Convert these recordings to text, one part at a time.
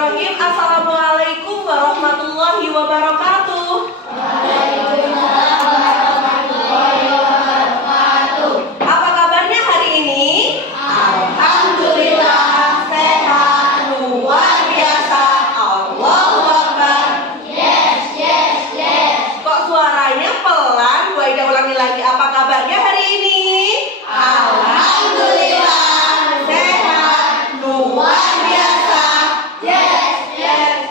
Bismillahirrahmanirrahim. Assalamualaikum warahmatullahi wabarakatuh. Waalaikumsalam warahmatullahi wabarakatuh. Apa kabarnya hari ini? Alhamdulillah sehat luar biasa. Allahu Akbar. Yes. Kok suaranya pelan? Bu Aida ulangi lagi. Apa kabarnya hari ini? Alhamdulillah sehat luar biasa. Yes.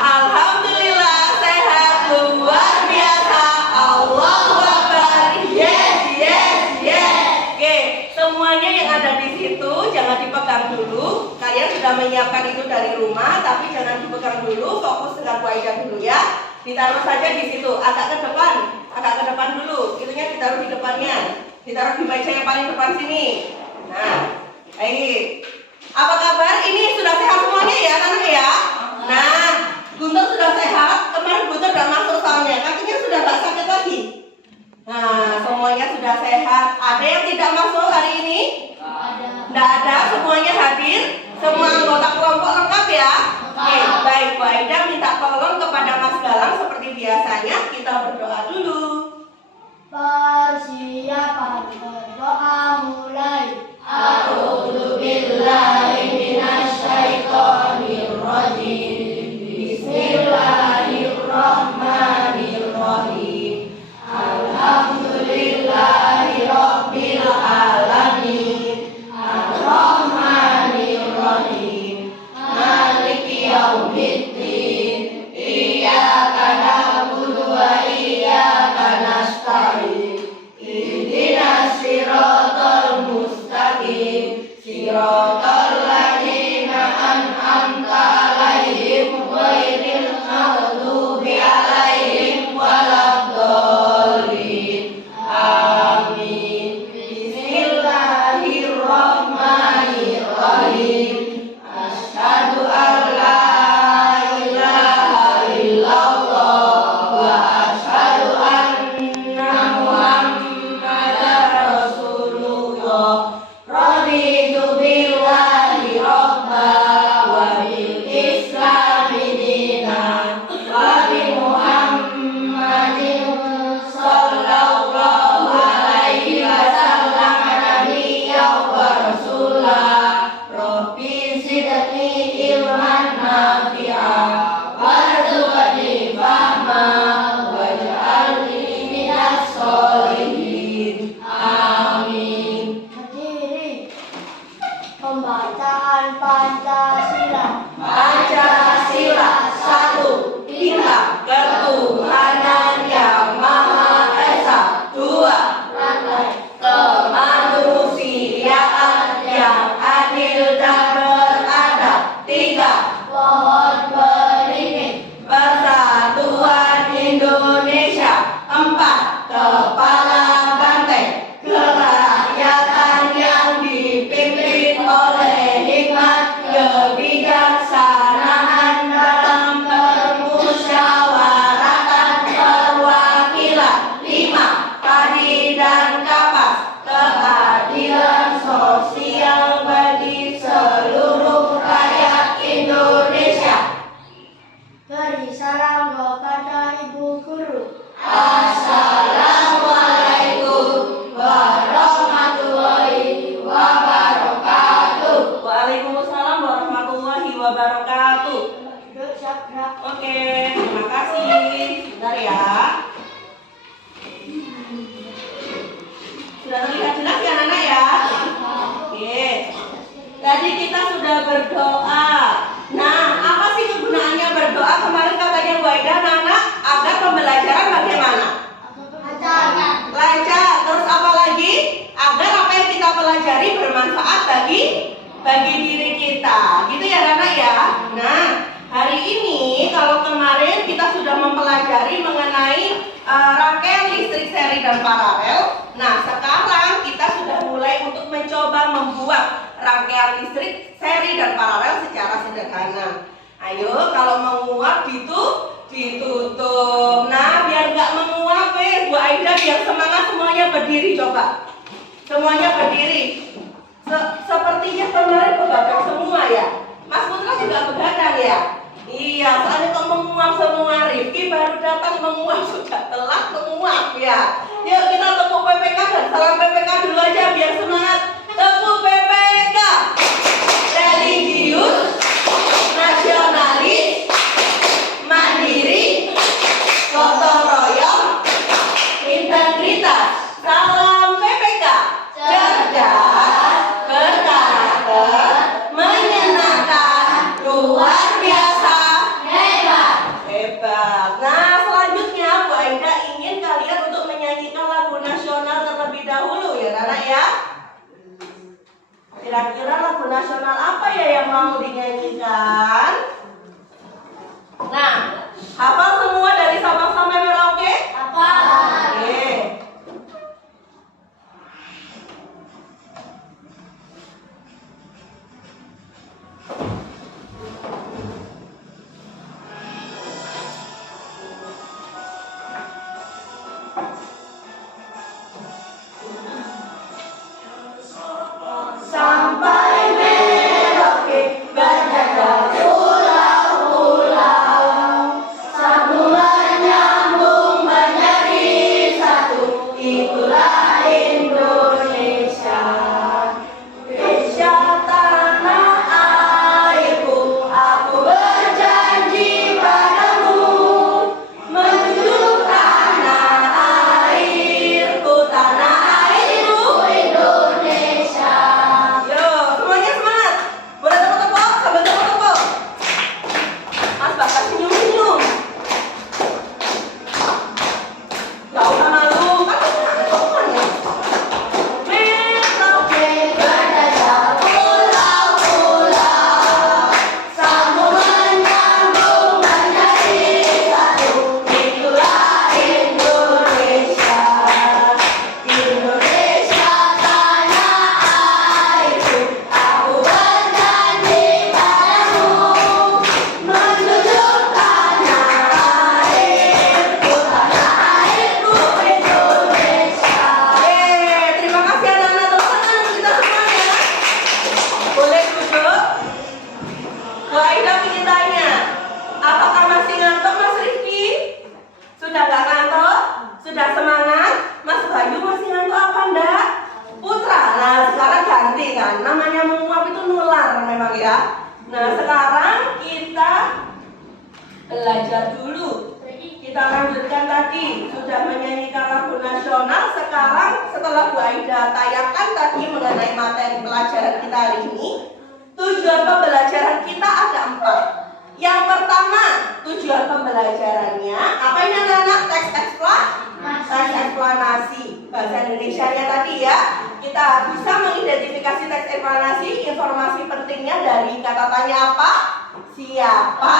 Alhamdulillah sehat luar biasa. Allahu Akbar. Yes. Oke, semuanya yang ada di situ jangan dipegang dulu. Kalian sudah menyiapkan itu dari rumah, tapi jangan dipegang dulu. Fokus dengan Bu Aida dulu ya. Ditaruh saja di situ, agak ke depan dulu. Itunya ditaruh di depannya. Ditaruh di meja yang paling depan sini. Nah, baik. Apa kabar? Ini sudah sehat semuanya ya, anak-anak ya? Nah, Guntur sudah sehat. Kemarin Guntur sudah masuk soalnya. Kakinya sudah nggak sakit lagi. Nah, semuanya sudah sehat. Ada yang tidak masuk hari ini? Tidak ada. Semuanya hadir. Semua anggota kelompok lengkap ya? Oke, baik. Bu Aida minta tolong kepada Mas Galang seperti biasanya. Kita berdoa dulu. Persiapan berdoa mulai. A'udzu billahi minasyaitonir rajim. Bismillahirrahmanirrahim. Alhamdulillahi rabbil alamin. Ar-Rahmanir-Rahim. Maliki yaumiddin. Iyyaka na'budu wa iyyaka nasta'in. Ihdinas siratal mustaqim. Siratal ladzina an'amta 'alaihim ghairil maghdubi 'alaihim waladdallin. Amin. Bismillahirrahmanirrahim. Asyhadu an la ilaha illallah wa asyhadu anna Muhammadar Rasulullah. Raditu billahi rabba wa bil islami dinan wa bi Muhammadin sallallahu alaihi wasallam nabiyyan wa rasulah. Rabbi zidni ilman nafi'an warzuqni fahma waj'alni minas sholihin. Amin. Berdiri. Pembacaan Pancasila. Pancasila 1. Kita ketuhanan yang Maha Esa. 2. Kemanusiaan yang adil dan beradab. 3. Pohon beringin. Persatuan Indonesia. 4. Kepala banteng. Kerakyatan yang dipimpin oleh hikmat kebijaksanaan dalam permusyawaratan perwakilan. 5. Padi dan kapas. Keadilan sosial bagi seluruh rakyat Indonesia. Beri salam kepada Ibu Guru. Assalamualaikum warahmatullahi wabarakatuh. Waalaikumsalam warahmatullahi wabarakatuh. Duduk siap gerak. Oke, terima kasih. Bentar ya. Sudah terlihat jelas ya anak ya? Oke. Tadi kita sudah berdoa. Nah, apa sih kegunaannya berdoa? Kemarin katanya Bu Aida, anak agar pembelajaran bagaimana? Lancar. Terus apa lagi? Agar apa yang kita pelajari bermanfaat bagi diri kita. Gitu ya Rana ya. Nah, hari ini kalau kemarin kita sudah mempelajari mengenai rangkaian listrik seri dan paralel. Nah, sekarang kita sudah mulai untuk mencoba membuat rangkaian listrik seri dan paralel secara sederhana. Ayo, kalau menguap ditutup. Nah, biar nggak menguap, Bu Aida biar semangat semuanya berdiri coba. Semuanya berdiri. Sepertinya kemarin kebakar semua ya. Mas Putra juga Luar biasa. Hebat. Hebat. Nah, selanjutnya Bu Aida ingin kalian untuk menyanyikan lagu nasional terlebih dahulu ya, Nana ya. Kira-kira lagu nasional apa ya yang mau dinyanyikan? Nah, hafal semua dari Sabang sampai Merauke? Apa? Oke. Sampai Merauke berjajar pulau-pulau, sambungan nyambung menjadi satu, itulah Indonesia. Indonesia tanah airku, aku berjanji padamu, menuju tanah airku, tanah airku Indonesia. Yo, semuanya semangat. Boleh tepuk-tepuk, sambil tepuk-tepuk. Mas bakal senyum-senyum. Gak usah malu, kan kita teman ya. Merauke berjajar pulau-pulau, sambungan nyambung menjadi satu, itulah Indonesia. Indonesia tanah airku, aku berjanji padamu, menuju tanah airku, tanah airku Indonesia. Terima kasih anak-anak, tepuk tangan kita semuanya. Boleh duduk? Bu Aida ingin tanya, apakah masih ngantuk Mas Rifki? Sudah nggak ngantuk? Sudah semangat? Mas Bayu masih ngantuk apa enggak? Putra, nah sekarang ganti kan, namanya menguap itu nular memang ya. Nah sekarang kita belajar dulu. Kita lanjutkan tadi, sudah menyanyikan lagu nasional. Sekarang setelah Bu Aida tayangkan tadi mengenai materi pelajaran kita hari ini, tujuan pembelajaran kita ada 4. Yang pertama, tujuan pembelajarannya apa ini anak-anak? Teks eksplanasi. Bahasa Indonesianya tadi ya. Kita bisa mengidentifikasi teks eksplanasi, informasi pentingnya dari kata tanya apa? Siapa?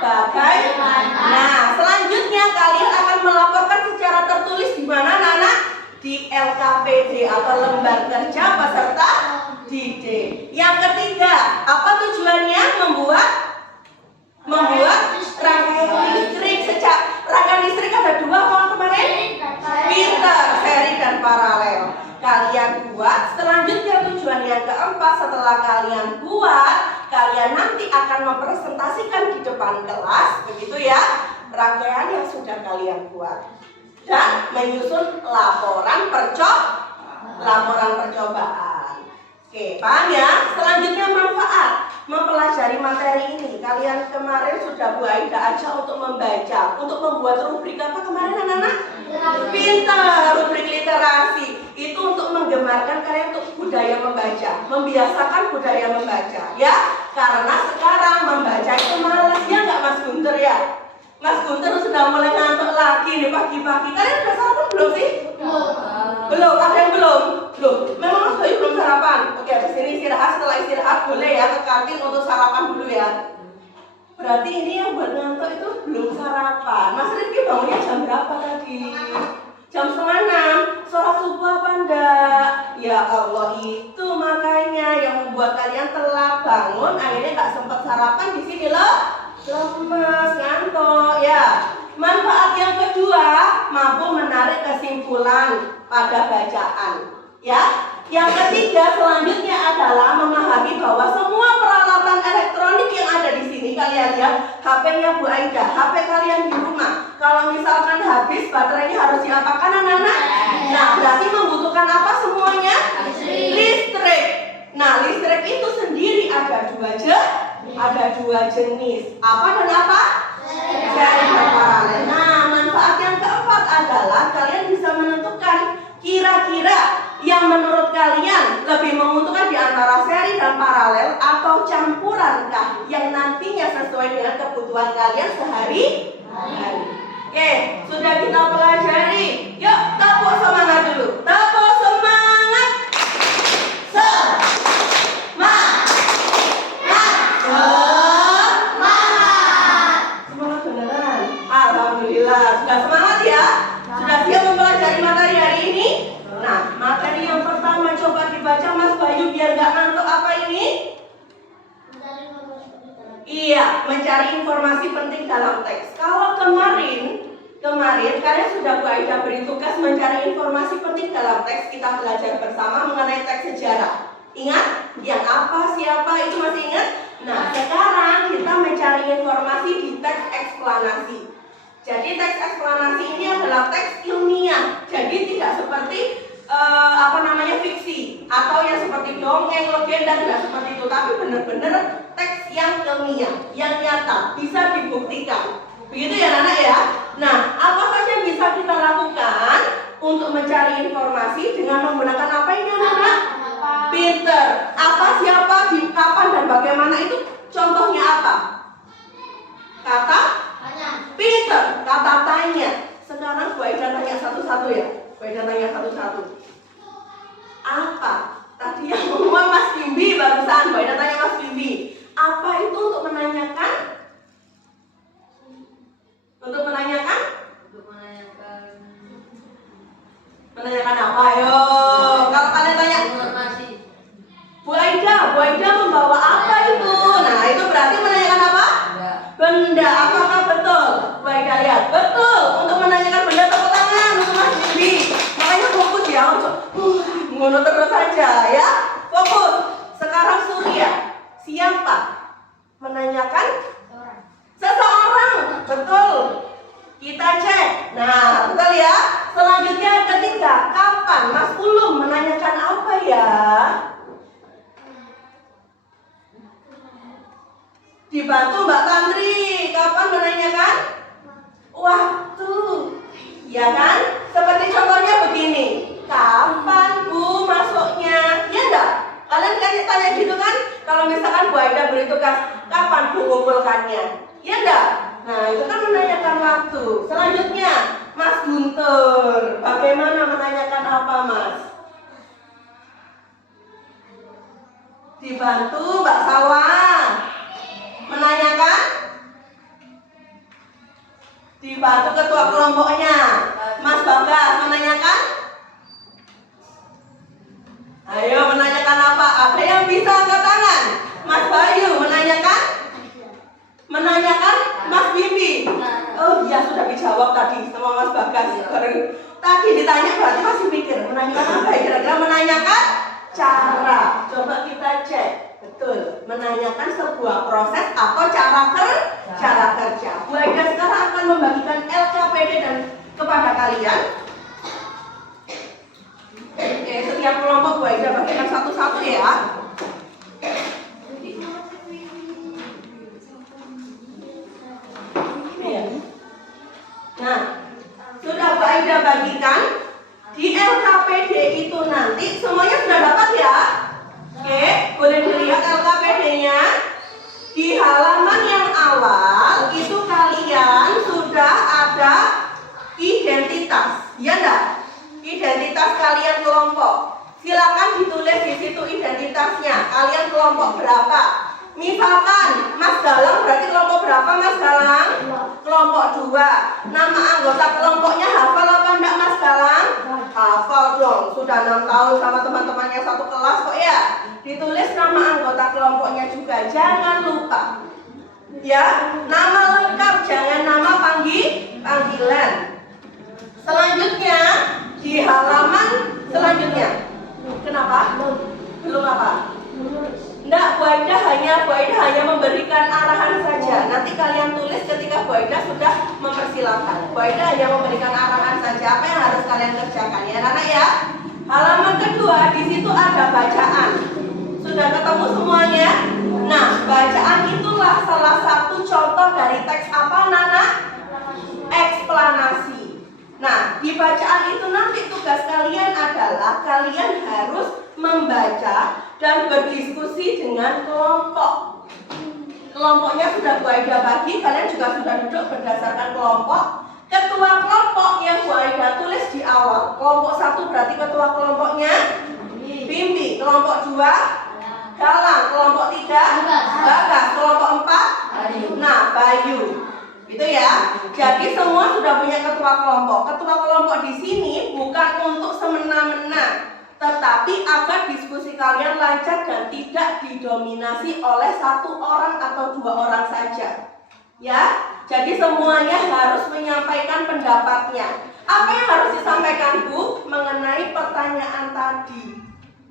Bagaimana? Nah, selanjutnya kalian akan melaporkan secara tertulis di mana, anak-anak? Di LKPD atau lembar kerja peserta didik. Yang ketiga, apa tujuannya? Membuat rangkaian listrik. Rangkaian listrik ada 2 kalau kemarin? Pinter, seri dan paralel. Kalian buat. Selanjutnya tujuan yang keempat, setelah kalian buat, kalian nanti akan mempresentasikan di depan kelas, begitu ya, rangkaian yang sudah kalian buat dan menyusun laporan percobaan. Oke, paham ya? Selanjutnya manfaat mempelajari materi ini. Kalian kemarin sudah Bu Aida aja untuk membaca, untuk membuat rubrik apa kemarin anak-anak? Pintar, rubrik literasi. Itu untuk menggemarkan kalian untuk budaya membaca, membiasakan budaya membaca ya. Karena sekarang membaca itu malas ya nggak Mas Guntur ya? Mas Guntur sudah mulai ngantuk lagi nih pagi-pagi. Kalian udah sarapan belum sih? Belum, ada yang belum? Belum. Memang Mas Bayu belum sarapan? Oke, habis ini istirahat, setelah istirahat boleh ya ke kantin untuk sarapan dulu ya. Berarti ini yang buat ngantuk itu belum sarapan. Mas Rifki bangunnya jam berapa tadi? Jam 5:30. Sholat subuh apa enggak? Ya Allah, itu makanya yang membuat kalian telat bangun, akhirnya nggak sempat sarapan di sini loh. Lemes, ngantuk ya. Manfaat yang kedua, mampu menarik kesimpulan pada bacaan ya. Yang ketiga selanjutnya adalah memahami bahwa semua peralatan elektronik yang ada di sini, kalian lihat HP-nya Bu Aida, HP kalian di rumah, kalau misalkan habis baterainya harus diapakan anak-anak? Nah, berarti membutuhkan apa semuanya? Listrik. Nah, listrik itu sendiri ada 2 jenis. Apa dan apa? Seri dan paralel. Nah, manfaat yang keempat adalah kalian bisa menentukan kira-kira yang menurut kalian lebih menguntungkan di antara seri dan paralel atau campurankah yang nantinya sesuai dengan kebutuhan kalian sehari-hari? Oke, sudah kita pelajari. Yuk, tepuk semangat dulu. Tepuk semangat. Semangat. Semangat beneran. Alhamdulillah, sudah semangat ya? Sudah siap mempelajari materi hari ini? Nah, materi yang pertama coba dibaca Mas Bayu biar gak ngantuk. Apa ini? Iya, mencari informasi penting dalam teks. Kalau kemarin kalian sudah Bu Aida beri tugas mencari informasi penting dalam teks. Kita belajar bersama mengenai teks sejarah. Ingat? Yang apa, siapa, itu masih ingat? Nah, sekarang kita mencari informasi di teks eksplanasi. Jadi teks eksplanasi ini adalah teks ilmiah. Jadi tidak seperti fiksi atau yang seperti dongeng, legenda, tidak seperti itu, tapi benar-benar teks yang ilmiah, yang nyata, bisa dibuktikan. Begitu ya Nana ya? Nah, apa saja yang bisa kita lakukan untuk mencari informasi dengan menggunakan apa ini Nana? Pinter. Apa, siapa, di kapan, dan bagaimana itu contohnya apa? Kata pinter, kata tanya. Sekarang Bu Aida tanya satu-satu ya. Bu Aida tanya satu-satu. Apa? Tadi yang ngomong Mas Bimbi barusan. Bu Aida tanya Mas Bimbi. Apa itu untuk menanyakan? Untuk menanyakan? Menanyakan apa? Ayo. Kalau kalian tanya informasi. Bu Aida membawa apa itu? Nah, itu berarti menanyakan apa? Benda. Apakah betul? Bu Aida lihat. Betul. Untuk menanyakan benda, tepuk tangan untuk Mas Bimbi. Makanya fokus ya. Ngono terus saja ya. Fokus. Sekarang Surya. Siapa? Menanyakan seseorang. Betul. Kita cek. Nah, betul ya. Selanjutnya ketiga, kapan? Mas Ulum menanyakan apa ya? Dibantu Mbak Tantri. Kapan menanyakan? Waktu. Ya kan? Seperti contohnya begini. Kapan Bu masuknya? Ya enggak? Kalian kayak tanya gitu kan? Kalau misalkan Bu Aida beri tugas, kapan Bu ngumpulkannya? Ya enggak? Nah, itu kan menanyakan waktu. Selanjutnya, Mas Guntur. Bagaimana menanyakan apa, Mas? Dibantu Mbak Salwa. Menanyakan? Dibantu ketua kelompoknya. Mas Bagas menanyakan? Ayo menanyakan apa? Ada yang bisa angkat tangan? Mas Bayu menanyakan? Menanyakan Mas Bibi. Oh iya, sudah dijawab tadi sama Mas Bagas. Tadi ditanya berarti masih mikir. Menanyakan apa ya? Kira-kira menanyakan cara. Coba kita cek. Betul. Menanyakan sebuah proses atau cara kerja. Bu Aida sekarang akan membagikan LKPD dan kepada kalian. Oke, setiap kelompok Bu Aida bagikan satu-satu ya. Nah, sudah Bu Aida bagikan. Di LKPD itu nanti semuanya sudah dapat ya. Oke, boleh dilihat LKPD-nya. Di halaman yang awal itu kalian sudah ada identitas, ya enggak? Identitas kalian kelompok. Silakan ditulis di situ identitasnya. Kalian kelompok berapa? Misalkan Mas Galang berarti kelompok berapa Mas Galang? Kelompok 2. Nama anggota kelompoknya hafal apa enggak Mas Galang? Hafal dong. Sudah 6 tahun sama teman-temannya satu kelas kok ya. Ditulis nama anggota kelompoknya juga. Jangan lupa. Ya, nama lengkap, jangan nama panggilan. Selanjutnya di halaman selanjutnya. Kenapa? Belum apa? Enggak, Bu Aida hanya memberikan arahan saja. Nanti kalian tulis ketika Bu Aida sudah mempersilahkan. Bu Aida hanya memberikan arahan saja apa yang harus kalian kerjakan ya, anak ya. Halaman kedua di situ ada bacaan. Sudah ketemu semuanya? Nah, bacaan itulah salah satu contoh dari teks apa, Nana? Eksplanasi. Nah, di bacaan itu nanti tugas kalian adalah kalian harus membaca dan berdiskusi dengan kelompok. Kelompoknya sudah Bu Aida bagi, kalian juga sudah duduk berdasarkan kelompok. Ketua kelompok yang Bu Aida tulis di awal. Kelompok 1 berarti ketua kelompoknya Bimbi, kelompok 2 Galang, kelompok 3 Bagas, kelompok 4 Bayu. Gitu ya. Jadi semua sudah punya ketua kelompok. Ketua kelompok di sini bukan untuk semena-mena, tetapi agar diskusi kalian lancar dan tidak didominasi oleh 1 orang atau 2 orang saja. Ya, jadi semuanya harus menyampaikan pendapatnya. Apa yang harus disampaikan Bu? Mengenai pertanyaan tadi.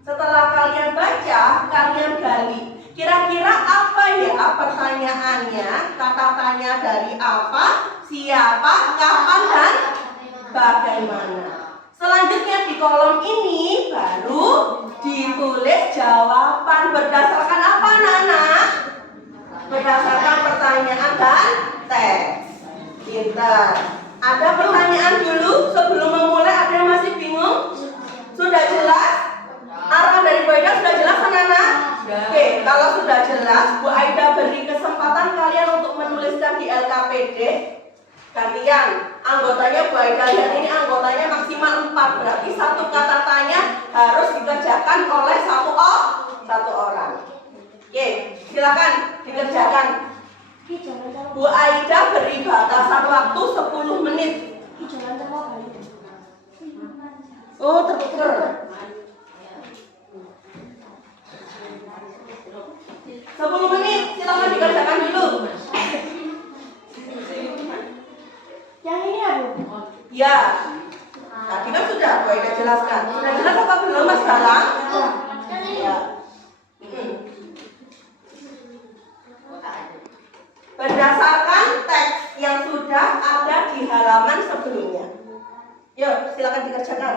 Setelah kalian baca, kalian gali. Kira-kira apa ya pertanyaannya? Kata tanya dari apa, siapa, kapan, dan bagaimana. Selanjutnya di kolom ini baru ditulis jawaban berdasarkan apa, anak-anak? Berdasarkan pertanyaan dan teks. Pintar. Ada pertanyaan dulu sebelum memulai, ada yang masih bingung? Sudah jelas? Arah dari Bu Aida sudah jelas, anak-anak? Oke, kalau sudah jelas, Bu Aida beri kesempatan kalian untuk menuliskan di LKPD. Gantian, anggotanya Bu Aida lihat ini anggotanya maksimal 4, berarti 1 kata tanya harus dikerjakan oleh satu orang. Oke, silakan dikerjakan. Bu Aida beri batasan waktu 10 menit. Oh, tertuker. 10 menit, silakan dikerjakan dulu. Yang ini aku. Ya. Tadi kan sudah Bu Aida jelaskan. Sudah jelas apa belum, Mas Galang? Ya. Berdasarkan teks yang sudah ada di halaman sebelumnya. Yuk, silakan dikerjakan.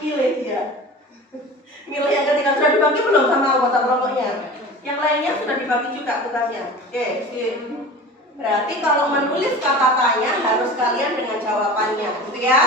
Milih dia. Milih yang ketika sudah dibagi belum sama anggota kelompoknya? Yang lainnya sudah dibagi juga tugasnya. Oke, sip. Berarti kalau menulis kata tanya harus kalian dengan jawabannya, gitu ya?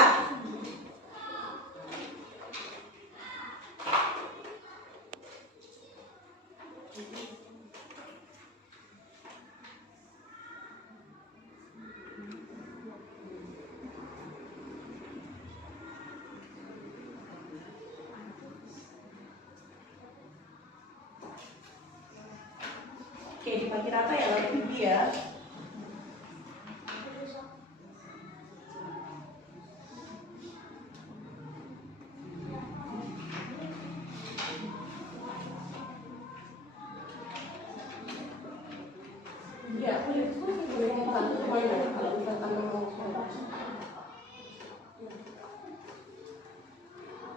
Oke, dibagi rata ya, lebih ya.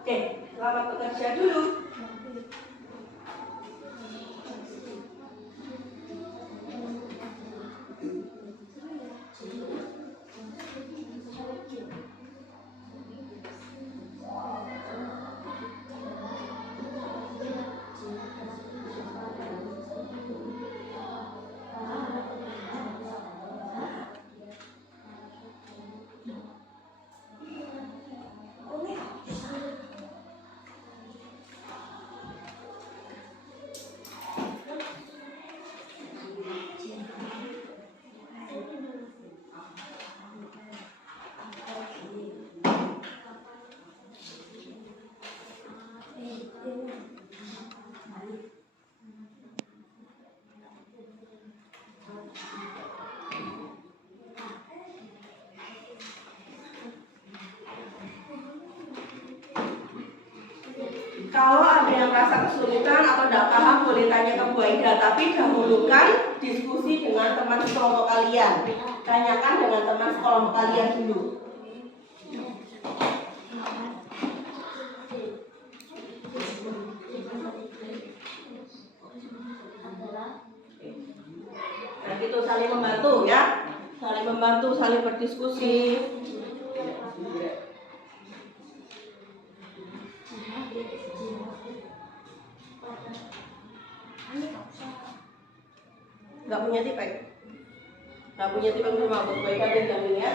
Oke, selamat bekerja dulu. Kalau ada yang merasa kesulitan atau tidak paham boleh tanya ke Bu Aida, tapi dahulukan diskusi dengan teman sekelompok kalian. Tanyakan dengan teman sekelompok kalian dulu. Nah, itu saling membantu ya, saling membantu, saling berdiskusi. Nggak punya tipek? Nggak punya tipek sama Bu Aida dan ya.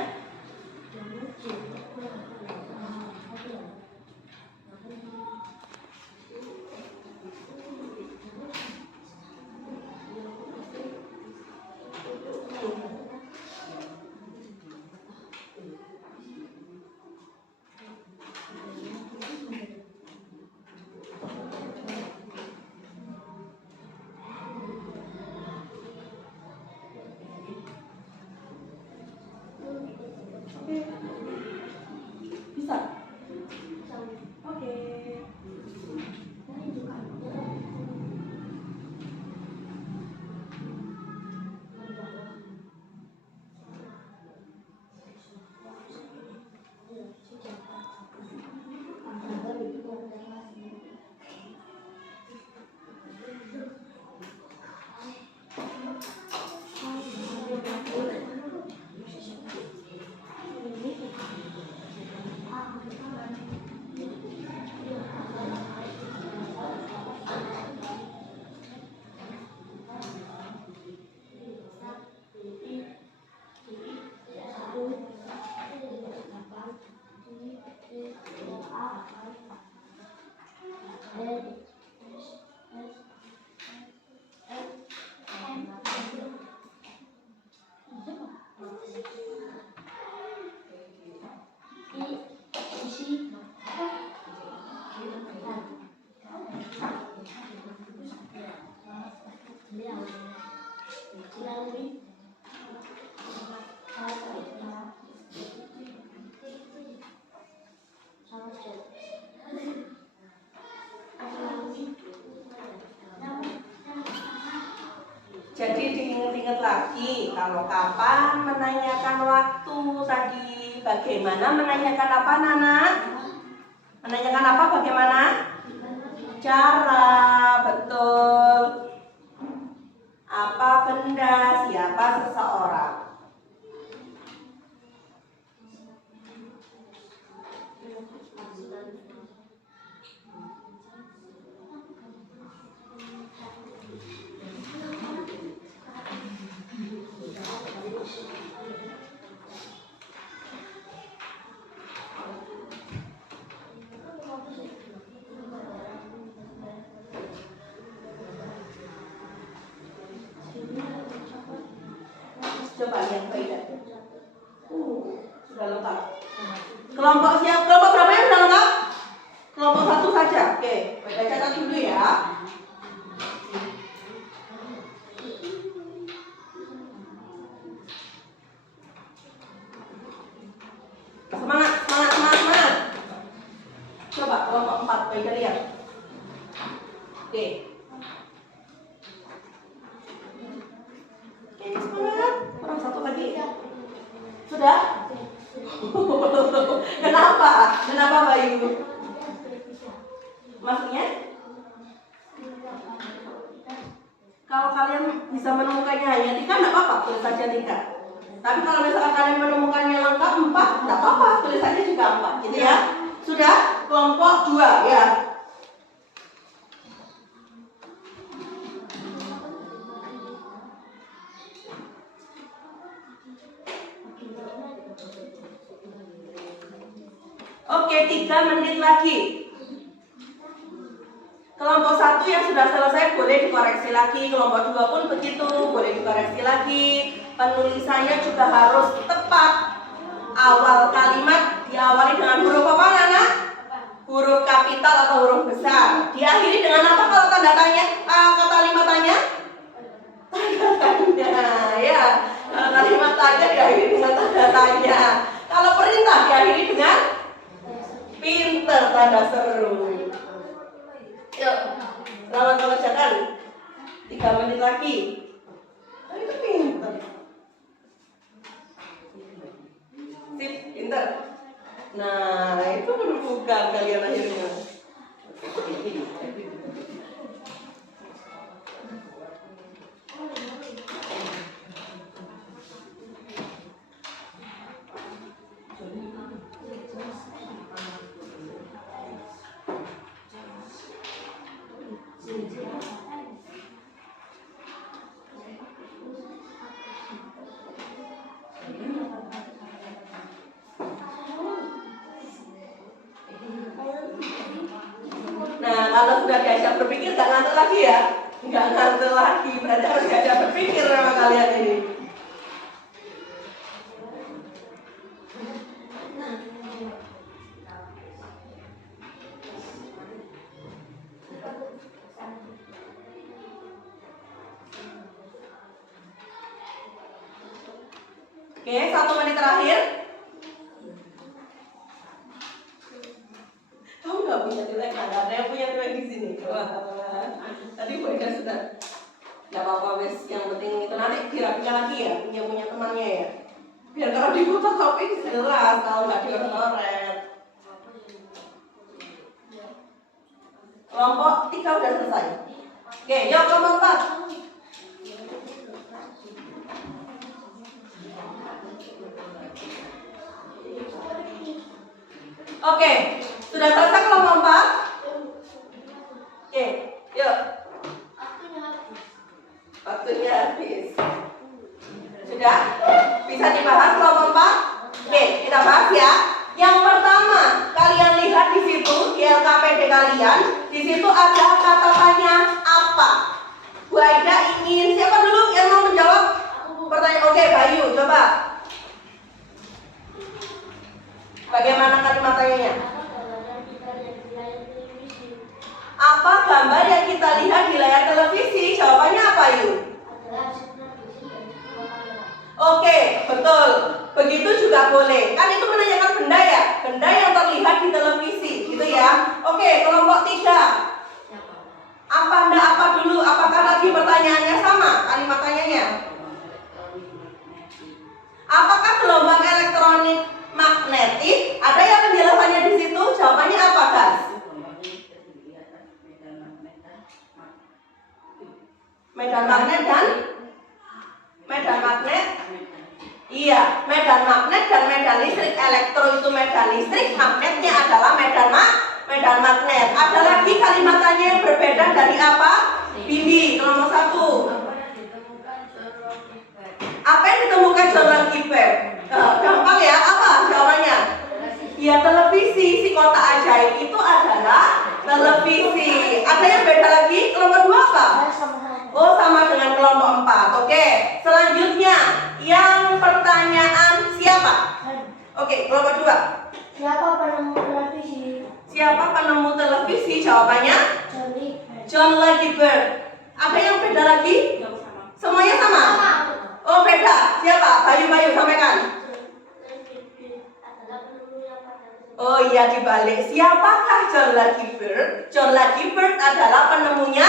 Jadi diingat-ingat lagi, kalau kapan menanyakan waktu tadi, bagaimana menanyakan apa Nana? Menanyakan apa bagaimana? Cara, betul. Apa benda, siapa seseorang. Coba lihat faedah. Sudah lengkap. Kelompok siap, kelompok berapa yang sudah lengkap? Kelompok 1 saja. Oke, baca catat dulu ya. Semangat, semangat, semangat, semangat. Coba kelompok 4, baca lihat. Oke. Oke, semangat. Orang 1 lagi. Sudah? Kenapa? Kenapa Bayu? Maksudnya? Kalau kalian bisa menemukannya hanya 3, enggak apa-apa, tulis saja 3. Tapi kalau misalkan kalian menemukannya lengkap 4, enggak apa-apa, tulis saja juga 4, gitu ya. Sudah? Kelompok 2 ya. Oke, 3 menit lagi. Kelompok 1 yang sudah selesai boleh dikoreksi lagi. Kelompok 2 pun begitu, boleh dikoreksi lagi. Penulisannya juga harus tepat. Awal kalimat diawali dengan huruf apa Nana? Huruf kapital atau huruf besar. Diakhiri dengan apa kalau tanda tanya? Kata kalimat tanya? Tanda tanya, ya. Kalimat tanya diakhiri dengan tanda tanya. Kalau perintah diakhiri dengan pinter, tanda seru. Yuk, selamat mengerjakan. 3 menit lagi. Itu pinter. Sip, pinter. Nah, itu menemukan kalian akhirnya. Nah, kalau sudah diajak berpikir nggak ngantuk lagi ya? Nggak ngantuk lagi, berarti harus diajak berpikir sama kalian ini. Oke, 1 menit terakhir. Kamu nggak punya nilai, ada yang punya nilai di sini. Wah, tadi Boyka sudah. Nggak apa-apa, wes. Yang penting itu nanti dirapikan lagi ya, punya temannya ya. Biar kalau di fotokopi jelas, kalau nggak dioret-oret. Kelompok 3 udah selesai. Oke, yuk kelompok 4. Oke, sudah selesai kelompok 4? Oke, yuk. Waktunya habis. Sudah? Bisa dibahas kelompok 4? Oke, kita bahas ya. Yang pertama, kalian lihat di situ di LKPD kalian, di situ ada kata tanya apa. Bu Aida ingin, siapa dulu yang mau menjawab pertanyaan? Oke, Bayu, coba. Bagaimana kalimat tanyanya? Apa gambar yang kita lihat di layar televisi? Jawabannya apa, Yu? Oke, betul. Begitu juga boleh. Kan itu menanyakan benda ya? Benda yang terlihat di televisi, gitu ya. Oke, kelompok 3. Apa ndak apa dulu? Apakah lagi pertanyaannya sama? kalimat tanyanya. Apakah gelombang elektronik magnetik? Ada yang penjelasannya di situ? Jawabannya apa, guys? Medan magnet dan medan magnet. Iya, medan magnet dan medan listrik. Elektro itu medan listrik, magnetnya adalah medan magnet. Ada lagi kalimatannya yang berbeda dari apa? Bibi, nomor 1. Apa yang ditemukan John Kipper? Gampang ya, apa jawabannya? Ya, televisi. Si kotak ajaib itu adalah televisi. Ada yang beda lagi? Kelompok 2 apa? Oh, sama dengan kelompok 4. Oke, selanjutnya yang pertanyaan siapa? Oke, kelompok 2. Siapa penemu televisi? Siapa penemu televisi? Jawabannya John Kipper. Ada yang beda lagi? Semuanya sama? Oh, beda. Siapa? Bayu sampaikan. Oh iya, dibalik. Siapakah John Kipper? John Kipper adalah penemunya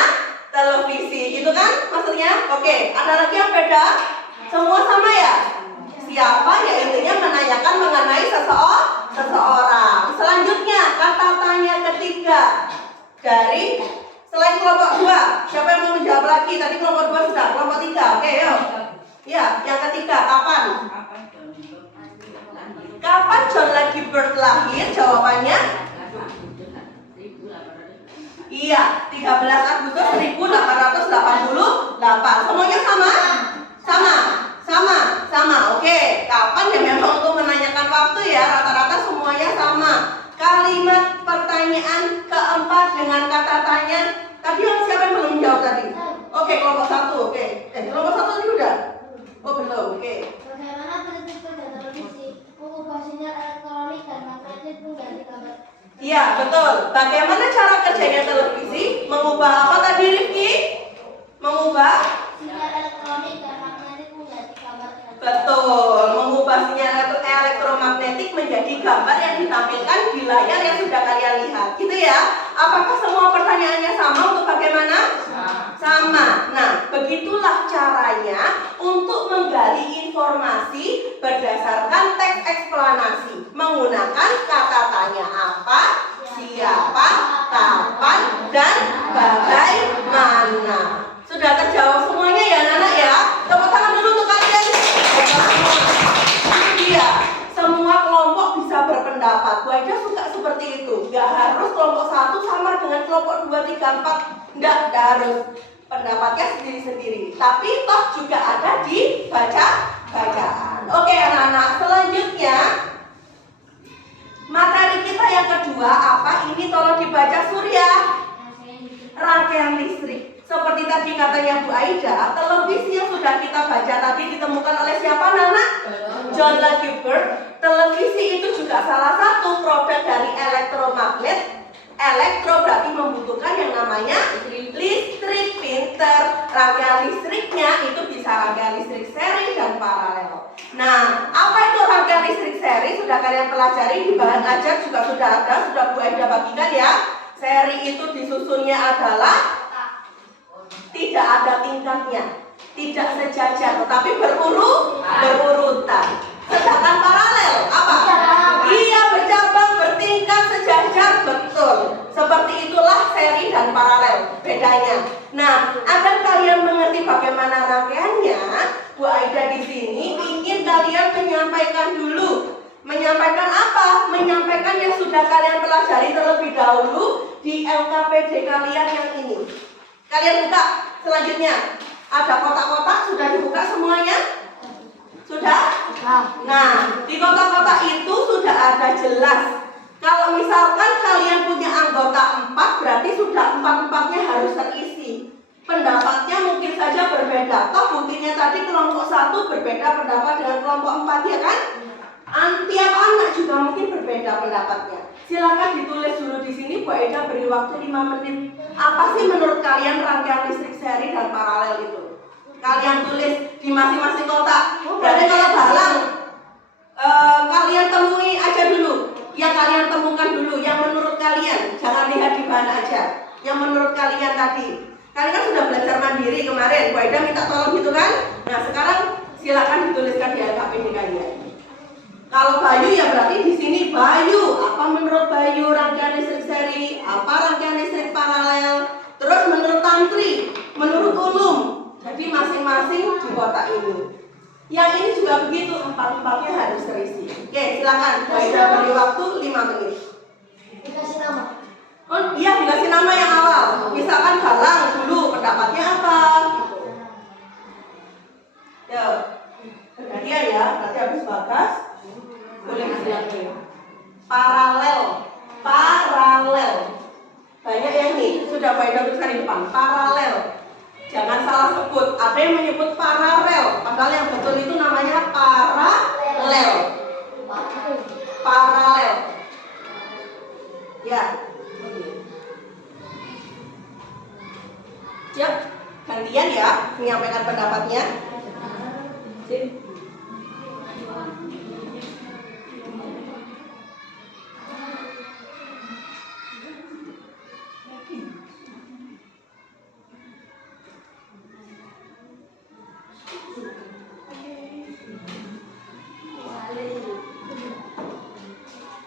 televisi. Itu kan maksudnya? Oke, ada lagi yang beda? Semua sama ya? Siapa? Ya intinya menanyakan mengenai seseorang. Selanjutnya, kata tanya ketiga dari selain kelompok 2. Siapa yang mau menjawab lagi? Tadi kelompok 2 sudah, kelompok 3. Oke, yuk. Ya, yang ketiga, kapan? Kapan John Kipper lahir? Jawabannya? Iya, 13 Agustus 1888. Semuanya sama? Sama. Oke, kapan ya memang untuk menanyakan waktu ya, rata-rata semuanya sama. Kalimat pertanyaan keempat dengan kata tanya. Tadi siapa yang belum jawab tadi? Oke, kelompok 1. Oke. Kelompok 1 tadi udah? Oh, belum. Oke. Bagaimana prinsip kerja televisi mengubah sinyal elektronik dan magnetik menjadi gambar? Iya, betul. Bagaimana cara kerjanya televisi? Mengubah apa tadi, Rifki? Mengubah sinyal elektronik dan magnetik menjadi gambar. betul, mengubah sinyal elektromagnetik menjadi gambar yang ditampilkan di layar yang sudah kalian lihat. Gitu ya. Apakah semua pertanyaannya sama untuk bagaimana? Sama. Nah, begitulah caranya untuk menggali informasi berdasarkan teks eksplanasi menggunakan kata tanya apa, siapa, kapan, dan bagaimana. Sudah terjawab semuanya ya, anak-anak ya? Tepuk tangan dulu untuk kalian. Itu dia. Semua kelompok bisa berpendapat. Bu Aida suka seperti itu. Gak harus kelompok 1 sama dengan kelompok 2, 3, 4. Nggak harus. Pendapatnya sendiri-sendiri. Tapi toh juga ada di bacaan. Oke anak-anak, selanjutnya materi kita yang kedua apa? Ini tolong dibaca Surya. Rangkaian listrik. Seperti tadi katanya Bu Aida, televisi yang sudah kita baca tadi ditemukan oleh siapa, Nana? John Kipper. Televisi itu juga salah satu produk dari elektromagnet. Elektro berarti membutuhkan yang namanya listrik. Pinter. Rangkaian listriknya itu bisa rangkaian listrik seri dan paralel. Nah, apa itu rangkaian listrik seri? Sudah kalian pelajari di bahan ajar juga sudah ada, sudah Bu Aida bagikan ya. Seri itu disusunnya adalah tidak ada tingkatnya, tidak sejajar, tetapi berurutan. Sedangkan paralel apa? Iya, bercabang, bertingkat, sejajar, betul. Seperti itulah seri dan paralel bedanya. Nah, agar kalian mengerti bagaimana rangkaiannya, Bu Aida di sini ingin kalian menyampaikan dulu. Menyampaikan apa? Menyampaikan yang sudah kalian pelajari terlebih dahulu di LKPD kalian yang ini. Kalian buka selanjutnya. Ada kotak-kotak, sudah dibuka semuanya? Sudah? Nah, di kotak-kotak itu sudah ada jelas. Kalau misalkan kalian punya anggota 4, berarti sudah 4-4-nya harus terisi. Pendapatnya mungkin saja berbeda. Toh buktinya tadi kelompok 1 berbeda pendapat dengan kelompok 4, ya kan? Tiap anak juga mungkin berbeda pendapatnya. Silakan ditulis dulu di sini. Bu Aida beri waktu 5 menit. Apa sih menurut kalian rangkaian listrik seri dan paralel itu? Kalian tulis di masing-masing kotak. Berarti kalau dalang kalian temui aja dulu. Yang kalian temukan dulu, yang menurut kalian. Jangan lihat di bahan aja. Yang menurut kalian tadi. Kalian kan sudah belajar mandiri kemarin, Bu Aida minta tolong gitu kan? Nah sekarang silakan dituliskan di LKPD kalian. Kalau Bayu ya berarti di sini Bayu. Apa menurut Bayu rangkaian listrik seri? Apa rangkaian listrik paralel? Terus menurut Tantri, menurut Ulum. Jadi masing-masing di kotak ini. Yang ini juga begitu, empat-empatnya harus terisi. Oke, silakan. Bu Aida beri waktu 5 menit. Dikasih nama. Oh iya, dikasih nama yang awal. Misalkan Galang dulu pendapatnya apa? Gitu. Ya, gantian ya. Berarti habis Bagas. Boleh silakan. Paralel. Banyak yang nih sudah Bu Aida tuliskan di depan. Paralel. Jangan salah sebut. Ada yang menyebut paralel. Padahal yang betul itu namanya paralel. Ya. Siap. Gantian ya menyampaikan pendapatnya. Sip.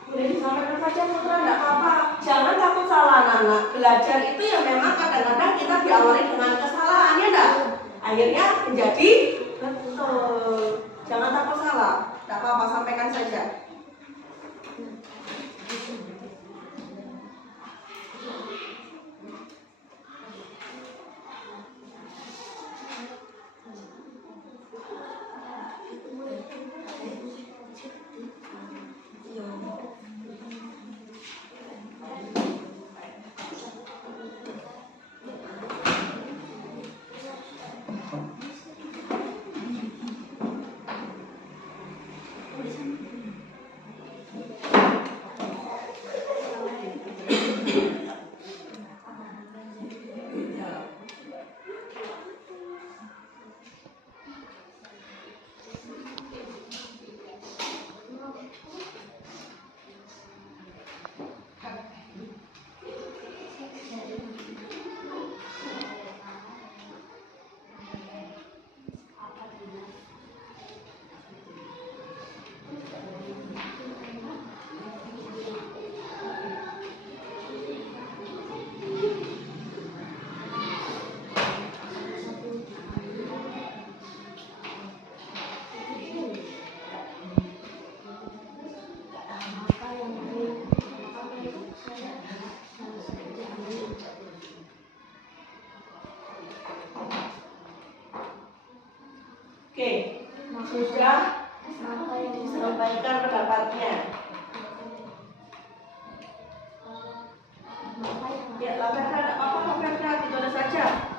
Boleh disampaikan saja Putra, enggak apa-apa. Jangan takut salah anak-anak. Belajar itu ya memang kadang-kadang kita diawali dengan kesalahan ya enggak? Akhirnya menjadi betul. Jangan takut salah. Enggak apa-apa, sampaikan saja. Oke, sudah disampaikan pendapatnya. Ya, lakukan apa lakukan itu saja.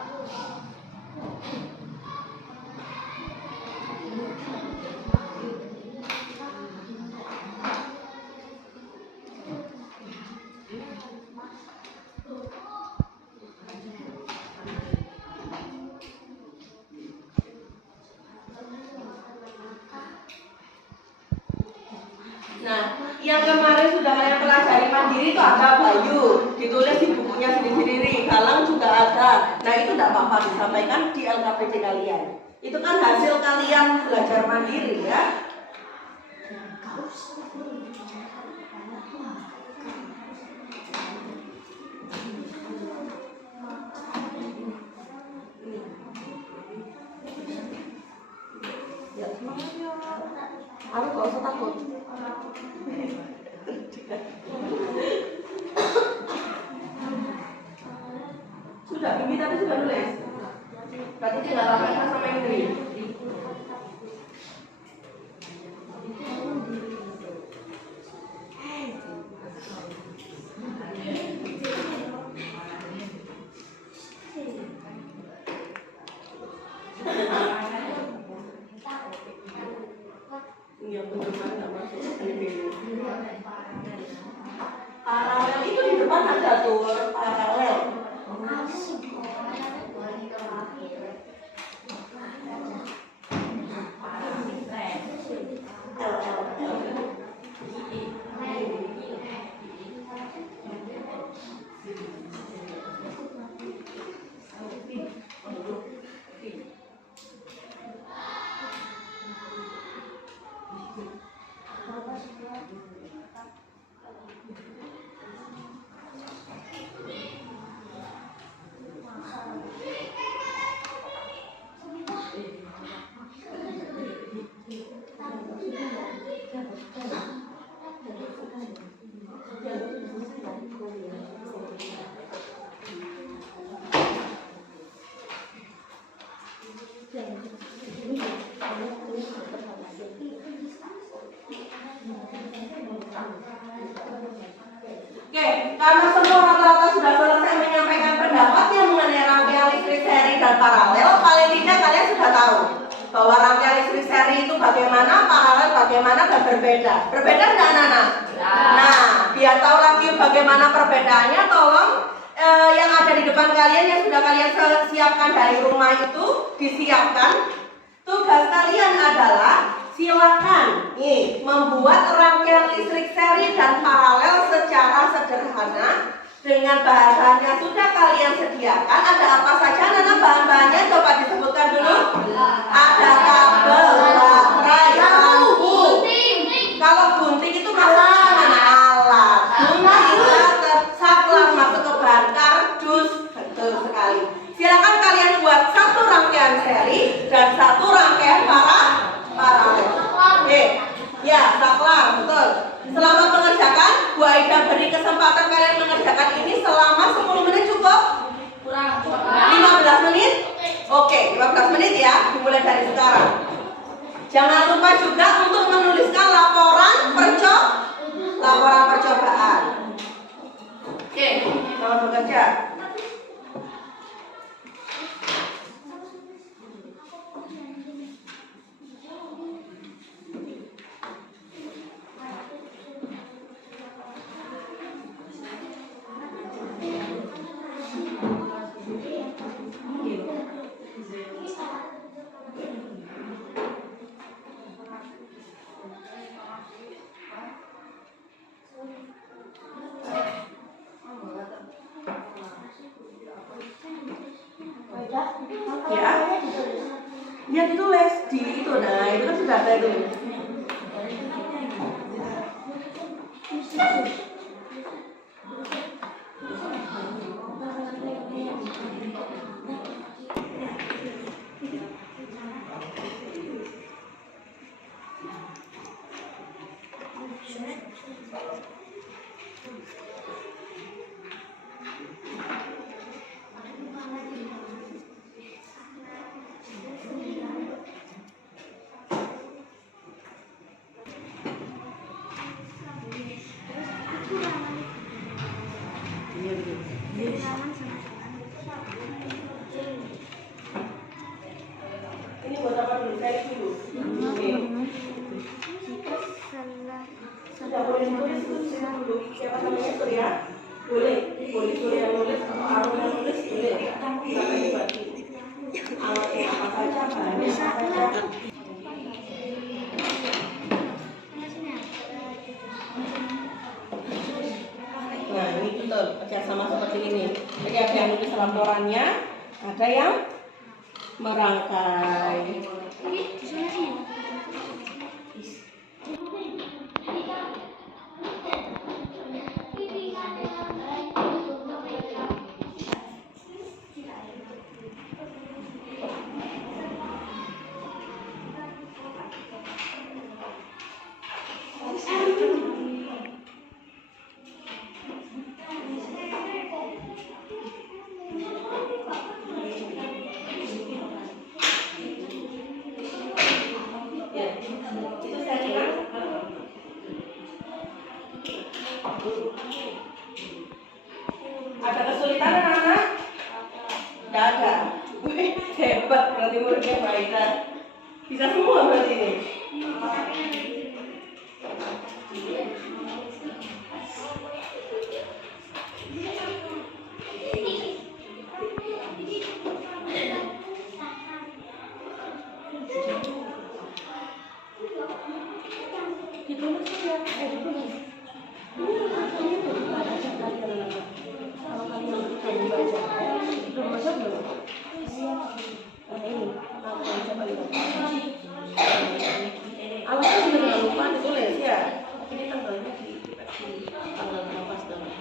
Nah, yang kemarin sudah kalian pelajari mandiri itu ada Bayu, ditulis di bukunya sendiri-sendiri. Galang juga ada. Nah, itu tidak apa-apa disampaikan di LKPD kalian. Itu kan hasil kalian belajar mandiri ya. Ya, semangat ya. Aku gak usah takut. Sudah, Bibi tadi sudah nulis. Berarti tinggal lakukan sama Indri. Iya, benar nggak masuk. Paralel itu di depan ada tuh paralel. Oke, karena semua rata-rata sudah selesai menyampaikan pendapatnya mengenai rangkaian listrik seri dan paralel, paling tidak kalian sudah tahu bahwa rangkaian listrik seri itu bagaimana, paralel bagaimana, dan berbeda. Berbeda enggak, anak-anak? Nah, biar tahu lagi bagaimana perbedaannya, tolong yang ada di depan kalian yang sudah kalian siapkan dari rumah itu disiapkan. Tugas kalian adalah silakan membuat rangkaian listrik seri dan paralel secara sederhana dengan bahan-bahan yang sudah kalian sediakan. Ada apa saja, Nana? Bahan-bahannya coba disebutkan dulu. Ada kabel, baterai, lampu. Kalau gunting itu masuk ke mana? Alat. Gunting, cutter, saklar masuk ke bahan, kardus. Betul sekali. Silakan kalian buat satu rangkaian seri dan satu rangkaian paralel. Ya, saklar, betul. Selama mengerjakan, Bu Aida beri kesempatan kalian mengerjakan ini selama 10 menit cukup? 15 menit? Oke, 15 menit ya, dimulai dari sekarang. Jangan lupa juga untuk menuliskan laporan percobaan. Oke, selamat bekerja. Ya ditulis di itu, nah itu kan sudah ada itu. Ini buat apa dulu? Saya dulu. Sudah boleh nulis dulu. Siapa namanya itu ya? Boleh tulis yang nulis atau Arun yang nulis boleh. Silakan dibagi. Alatnya apa saja, bahannya apa saja. Nah ini betul kerjasama seperti ini. Jadi ada yang nulis laporannya, ada yang merangkai. Ada kesulitan anak-anak? Tidak ada. Hebat berarti muridnya Mbak Ida. Bisa semua berarti ini. Ditulis ya, ditulis. Kalau kalian bisa membaca, belum baca belum? Nah ini, apa yang coba lihat? Alatnya juga jangan lupa ditulis ya. Ini tanggalnya di tanggal berapa sekarang?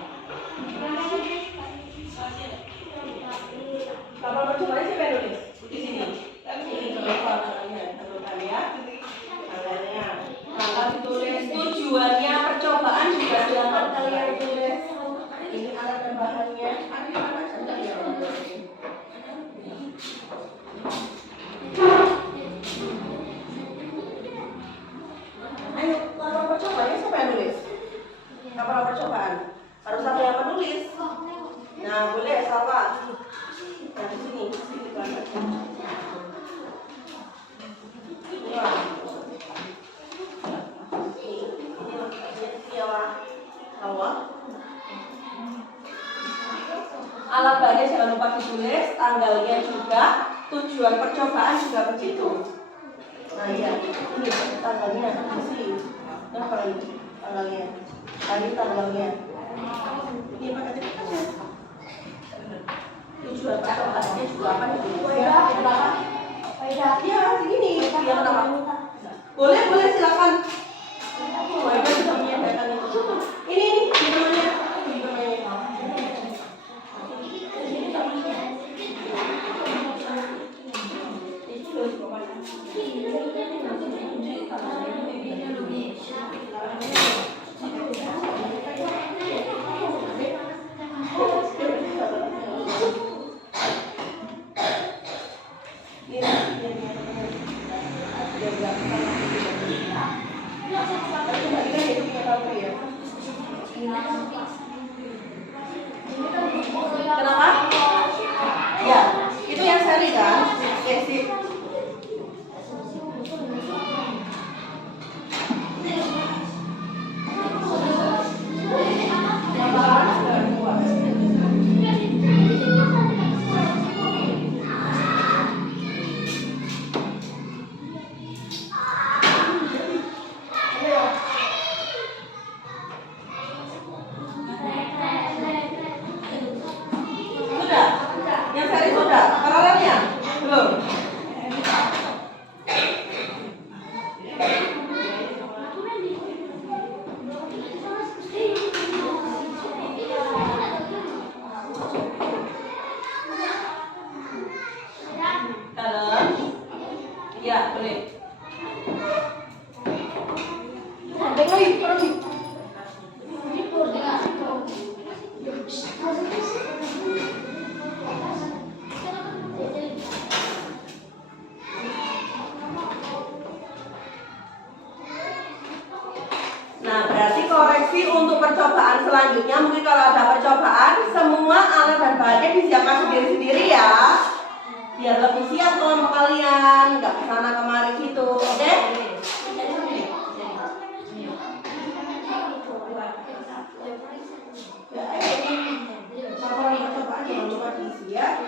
tulis, tanggalnya juga, tujuan percobaan juga begitu. Nah iya, ini tanggalnya isi. Kenapa lagi tanggalnya? Tadi tanggalnya. Ini pakai titiknya. Tujuan percobaannya juga apa nih? Ya, segini. Ya kenapa? Boleh silakan. Mereka sudah menyampaikan itu. Ini namanya. Kenapa? Ya, itu yang seri kan? Ya sih. Sudah? Yang seri sudah? Paralelnya? Belum? Dalam? Ya, boleh. Nah, berarti koreksi untuk percobaan selanjutnya. Mungkin kalau ada percobaan, semua alat dan bahannya disiapkan sendiri-sendiri ya. Biar lebih siap kelompok kalian, nggak kesana kemari gitu, oke? Ya, laporan percobaan jangan lupa diisi ya.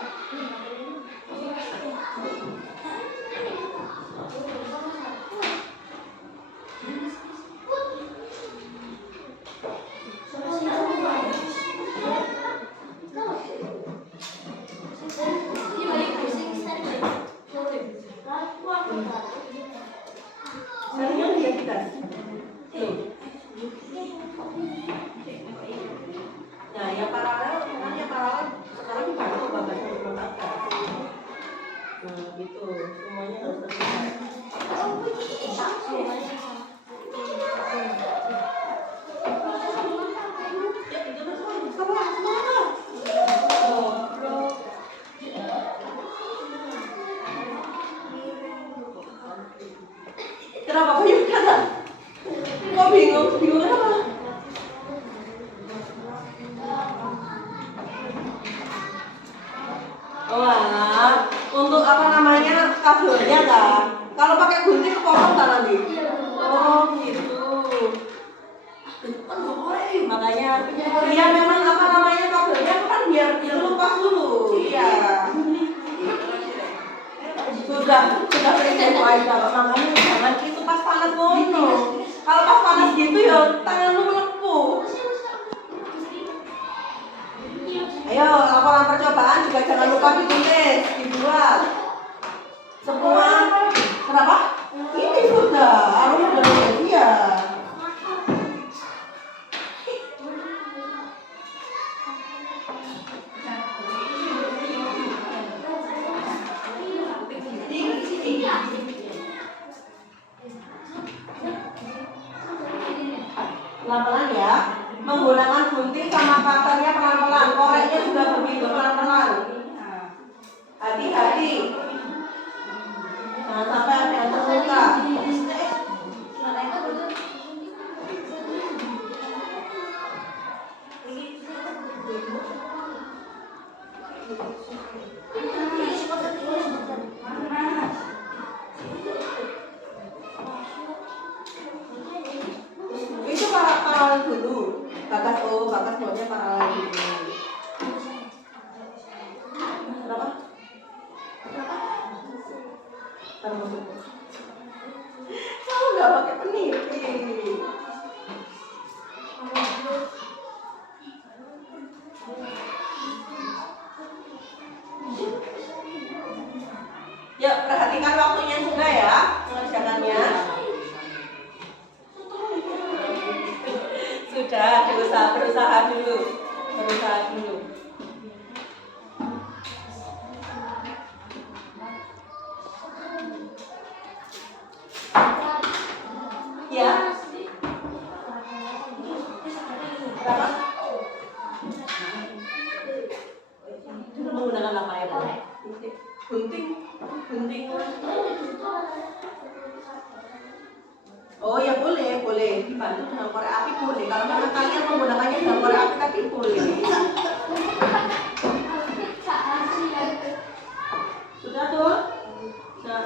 Sarinya dia kita. Nah, yang paralel, sekarang juga ada pembahasan bermanfaat. Nah, gitu, semuanya harus terlihat. Ya, itu sama. Kenapa kok yuk kata? Kok bingung? Bingung kenapa? Wah, untuk apa namanya kabelnya kan? Kalau pakai gunting kepotong kan nanti? Oh gitu. Makanya, iya memang apa namanya kabelnya kan biar lepas dulu. Iya. Sudah sering tempo aja. Makanya jangan itu pas panas ngono. Kalau pas panas gitu ya tangan lu melepuh. Ayo, laporan percobaan juga jangan lupa ditulis, dibuat. Semua, kenapa? Ini sudah, harus sudah ya. Pelan-pelan ya. Menggunakan gunting sama cutternya pelan-pelan. Koreknya juga begitu pelan-pelan. Hati-hati. Kamu nggak pakai peniti. Ya, perhatikan waktunya juga ya, mengerjakannya. Sudah, berusaha dulu. Ya. Berapa? Menggunakan apa ya, Bu? Gunting. Oh ya boleh dibantu dengan korek api boleh. Kalau memang kalian menggunakannya dengan korek api tadi boleh. Sudah tuh. Nah,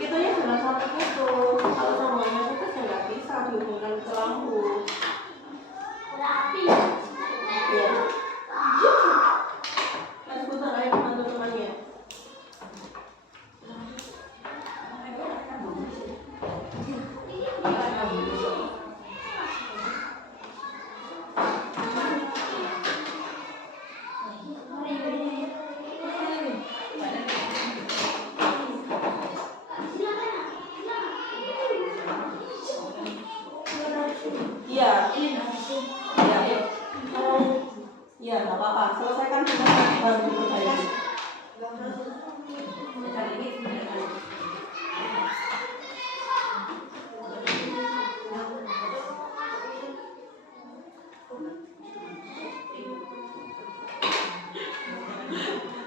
itunya jangan sampai putus. Kalau sambungannya putus ya nggak bisa dihubungkan ke lampu. Ya. Mas putar ayo bantu temannya. Iya, nggak apa-apa. Selesaikan kita baru diperbaiki.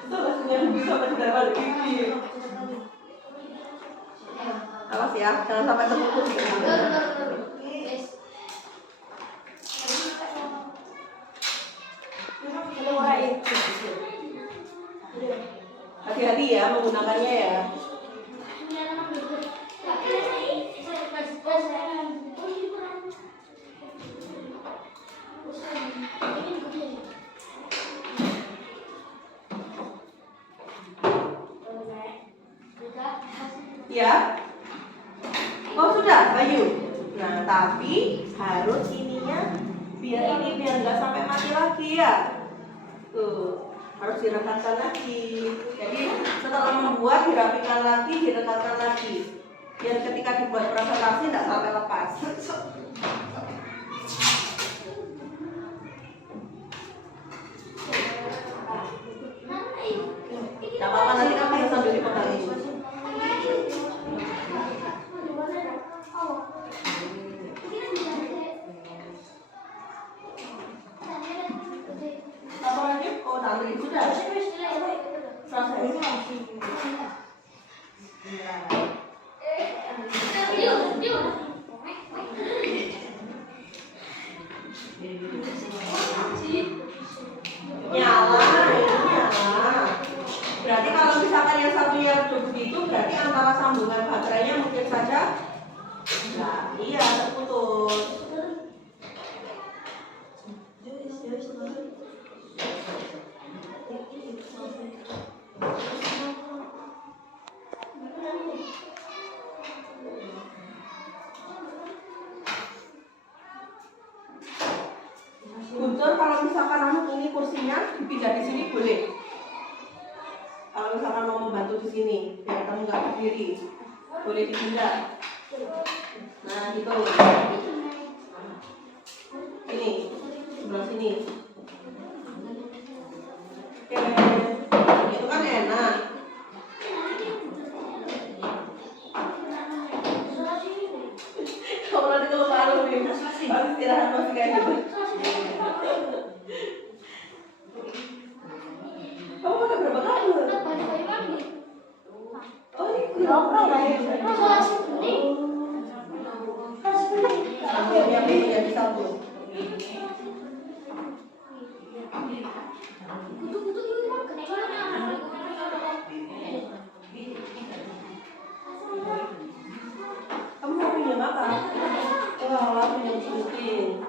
Selesainya bisa mendapat gigi. Awas ya, jangan sampai terputus. Hati-hati ya menggunakannya ya. Ya. Oh sudah, Bayu. Nah, tapi harus ininya biar nggak sampai mati lagi ya. Tuh, harus direkatkan lagi. Jadi setelah membuat dirapikan lagi, direkatkan lagi. Biar ketika dibuat presentasi tidak sampai lepas. Tidak apa-apa, nanti kamu bisa sambil dipegang ini. Apa lagi? Oh, tadi sudah. Selesai. Nyala. Berarti kalau misalkan yang satunya redup begitu, berarti antara sambungan baterainya mungkin saja iya terputus. Guntur, kalau misalkan kamu ini kursinya dipindah di sini boleh. Kalau misalkan mau membantu di sini, biar kamu nggak berdiri, boleh dipindah. Nah, gitu. Ini sebelah sini. Oke, itu kan enak. Kalau nanti kelupaan lebih, pasti istirahat masih kayak gitu. Kamu pakai berapa kali? Oh, ini berapa kali? Yang ini jadi satu. Kamu mau pinjam apa? Wah, pinjam gunting.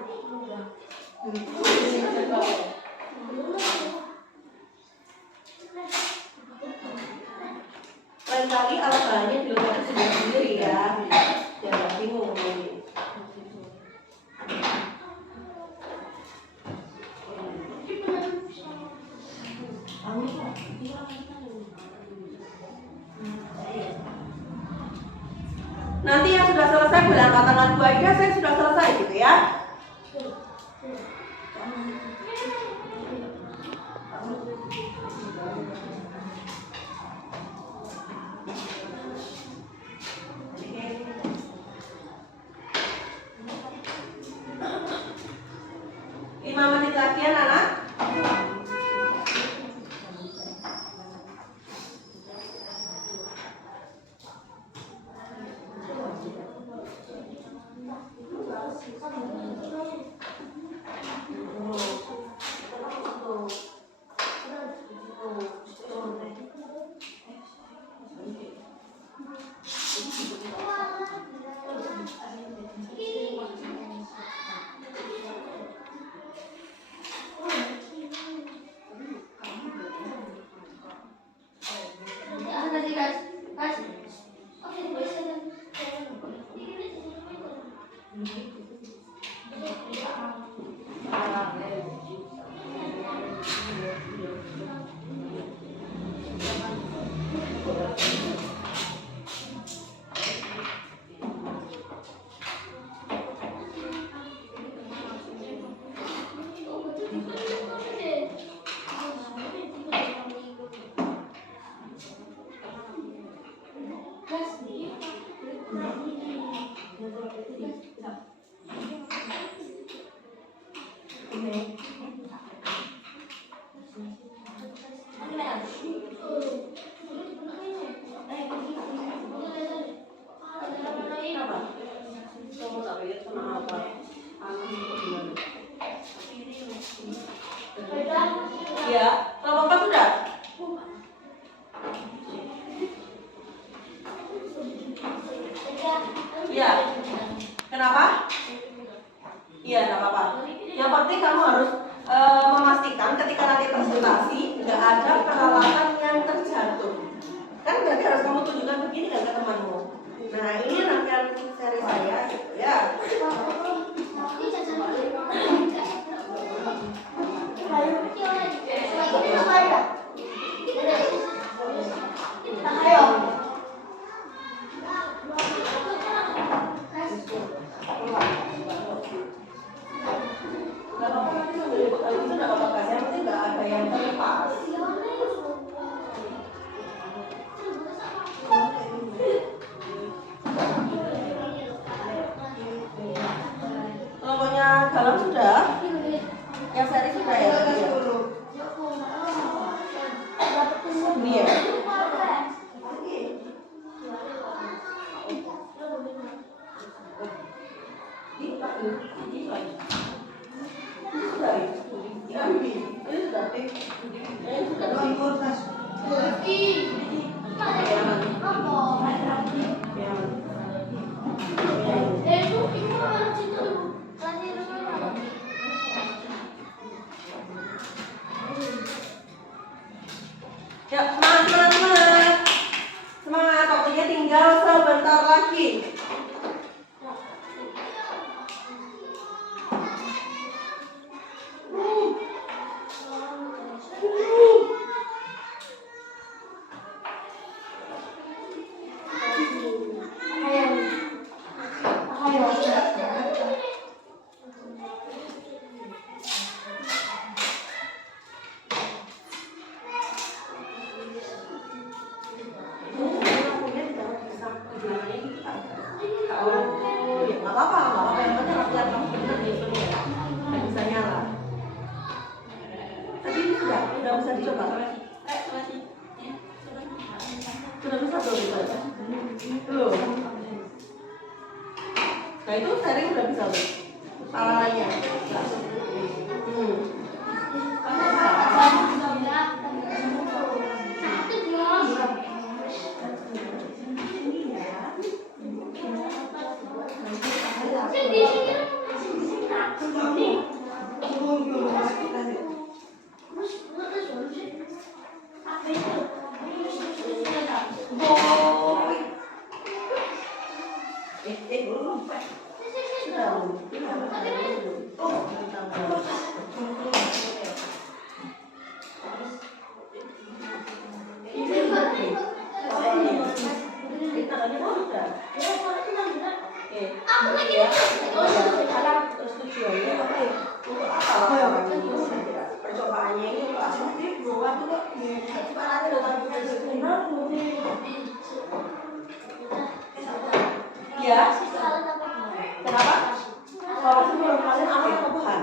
Lain kali alat bahannya dilengkapi sendiri ya. Jangan bingung ini. Nanti yang sudah selesai bilang angkat tangan Bu Aida, saya sudah selesai gitu ya. Ya, kalau Bapak sudah? Iya. Kenapa? Iya, nggak apa-apa. Yang penting kamu harus memastikan ketika nanti presentasi nggak ada peralatan yang terjatuh. Kan berarti harus kamu tunjukkan begini kan ke temanmu. Nah, ini rangkaian seri saya gitu ya. Kelompoknya dalam sudah, yang seri sudah ya. Ini ya. Ya, semangat. Semangat, waktunya tinggal sebentar lagi. Nah itu sering udah bisa loh paralanya. Percobaannya ini untuk aktif buat ya. Kenapa? Kalau menurut kalian apa yang kebuhan?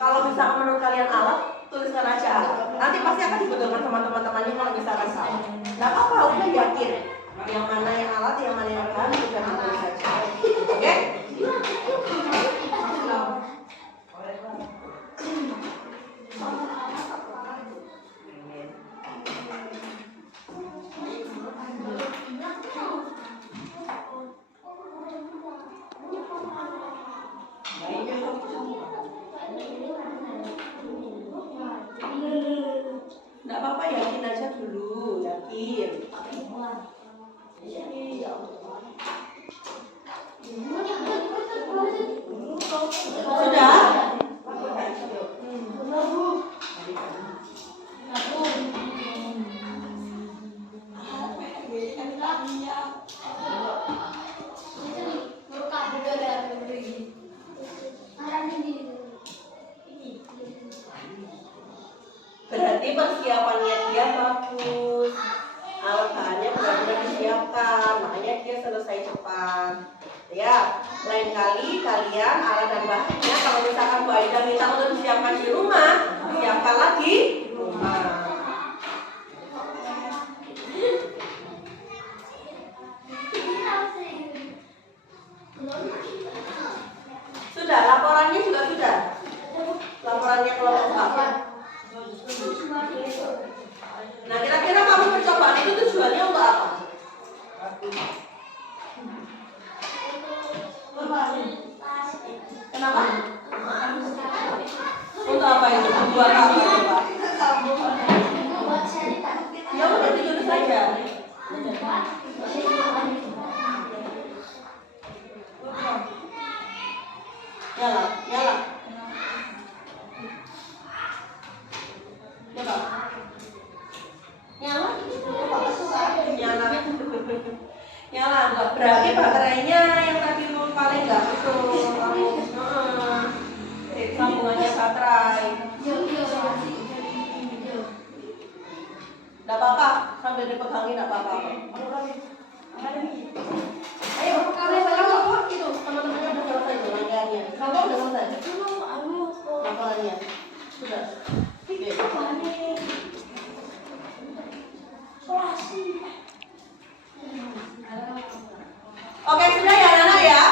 Kalau misalkan menurut kalian alat, tuliskan aja alat. Nanti pasti akan dibetulkan sama teman-temannya kalau misalkan salah. Gak apa-apa, udah yakin. Yang mana yang alat, yang mana yang bahan, udah tulis saja. Oke? Nggak apa-apa, yakin aja dulu, yakin. Sudah? Berarti persiapannya dia bagus, alat bahannya benar-benar disiapkan, makanya dia selesai cepat. Ya, lain kali kalian alat dan bahannya kalau misalkan Bu Aida minta untuk disiapkan di rumah, siapkan lagi di rumah. Sudah, laporannya juga sudah. Laporannya kelompok 4. Nah, kira-kira kamu percobaan itu tujuannya untuk apa? Kenapa? Untuk apa itu? Buat apa coba? Ya udah ditulis saja. Nyala, nyala. Coba. Nyala. Nyala. Nyala, enggak berarti baterainya yang tadi paling enggak betul. Sambungannya baterai. Enggak apa-apa, sambil dipegangin enggak apa-apa. Ayo, kalian sekarang itu teman-temannya udah selesai tuh rangkaiannya. Kamu udah selesai? Laporannya sudah. Oke, sudah ya anak-anak ya.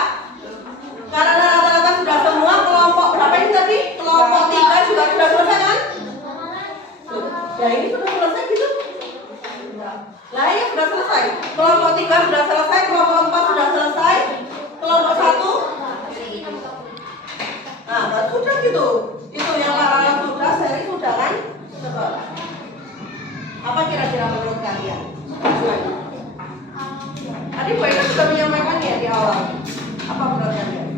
Karena rata-rata sudah semua, kelompok berapa ini tadi? Kelompok 3 juga sudah selesai kan? Ya ini sudah selesai gitu. Lah ini sudah selesai. Kelompok 3 sudah selesai, kelompok 4 sudah selesai, kelompok 1. Nah, sudah gitu. Itu yang paralel sudah, seri sudah kan? Coba. Apa kira-kira menurut kalian? Tujuannya? Tadi Bu Eka sudah menyampaikan ya di awal. Apa menurut kalian?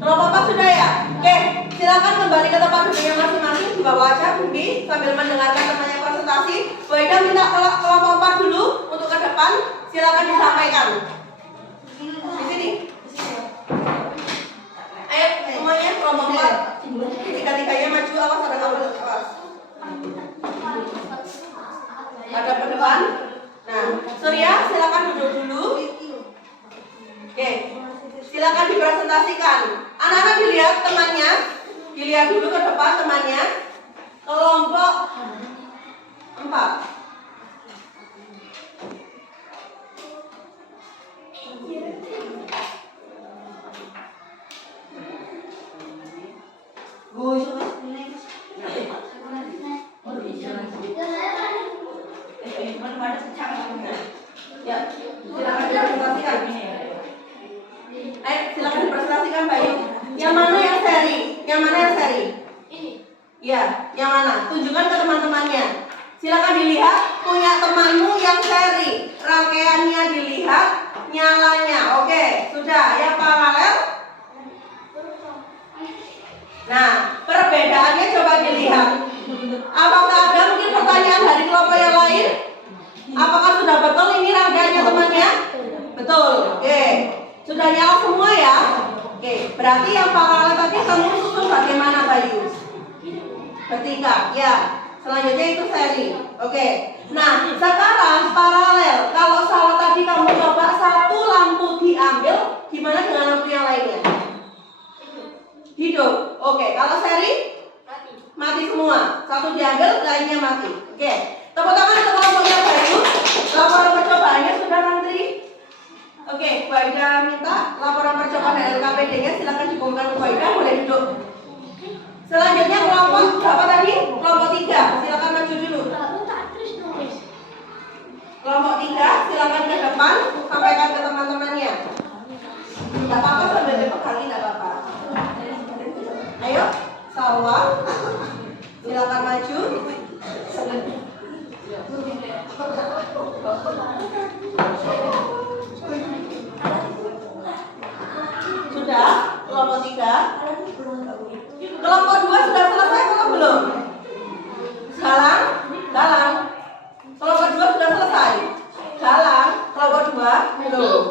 Kelompok 4 sudah ya? Oke, silakan kembali ke tempat duduknya masing-masing di bawah aja, Bumbi, sambil mendengarkan temannya presentasi. Bu Eka minta kelompok 4 dulu untuk ke depan. Silakan disampaikan. Di sini. Ayo semuanya kelompok 4. Tiga-tiganya maju, awas ada kamu awas. Ada ke depan. Nah, Surya silakan duduk dulu. Oke, silakan dipresentasikan. Anak-anak dilihat temannya, dilihat dulu ke depan temannya. Kelompok 4. Ya, silakan dipresentasikan. Silakan dipresentasikan Bayu. Yang mana yang seri? Yang mana yang seri? Ini. Ya, yang mana? Tunjukkan ke teman-temannya. Silakan dilihat punya temanmu yang seri. Rangkaiannya dilihat, nyalanya. Oke, sudah. Yang paralel? Nah, perbedaannya coba dilihat. Apakah ada mungkin pertanyaan dari kelompok yang lain? Apakah sudah betul ini rangkaiannya temannya? Betul. Oke. Sudah nyala semua ya? Oke. Berarti yang paralel tadi kamu susun bagaimana, Bayu? Bertiga. Ya. Selanjutnya itu seri. Oke. Nah, sekarang paralel. Kalau salah tadi kamu coba satu lampu diambil, gimana dengan lampu yang lainnya? Hidup. Oke. Kalau seri? Mati semua. Satu diambil, lainnya mati. Oke. Tepuk tangan untuk kelompoknya Bayu. Laporan percobaannya sudah ngantri. Oke, Bu Aida minta laporan percobaan dari LKPD-nya silakan dikumpulkan ke Bu Aida, boleh duduk. Selanjutnya kelompok berapa tadi? Kelompok 3. Silakan maju dulu. Kelompok 3 silakan ke depan, sampaikan ke teman-temannya. Tidak apa-apa sambil dipegangi, tidak apa-apa. Ayo, Salwa. Silakan maju. Sudah, kelompok 3. Kelompok 2 sudah selesai atau belum? Galang, galang. Kelompok 2 sudah selesai. Galang, kelompok 2 belum.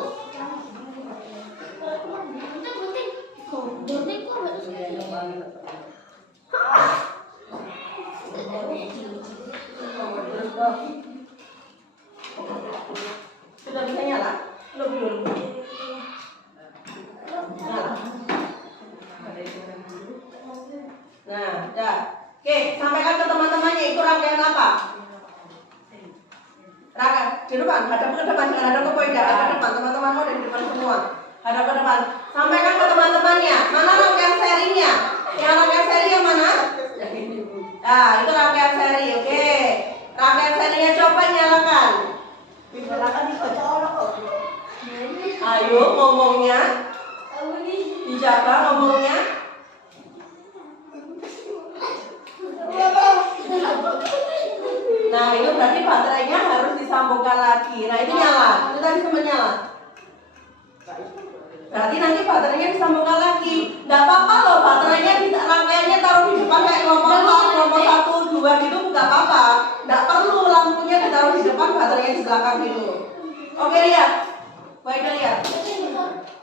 Sudah bisa nyala? Belum. Nah, dah. Oke, sampaikan ke teman-temannya itu rangkaian apa? Rangkaian di depan, hadap ke depan, jangan hadap ke Poida, hadap ke depan, teman-temanmu ada di depan semua. Hadap ke depan. Sampaikan ke teman-temannya, mana rangkaian serinya? Yang rangkaian seri yang mana? Nah, itu rangkaian seri, oke. Rangkaian serinya coba nyalakan. Nyalakan dibaca orang kok. Ayo ngomongnya. Dijaga ngomongnya. Nah, itu berarti baterainya harus disambungkan lagi. Nah, itu nyala. Itu tadi sempat nyala. Berarti nanti baterainya disambungkan lagi. Nggak apa-apa loh, baterainya rangkaiannya taruh di depan kayak kelompok 1, 2 gitu, nggak apa-apa. Nggak perlu lampunya ditaruh di depan, baterainya di belakang gitu. Oke, lihat. Baik, lihat.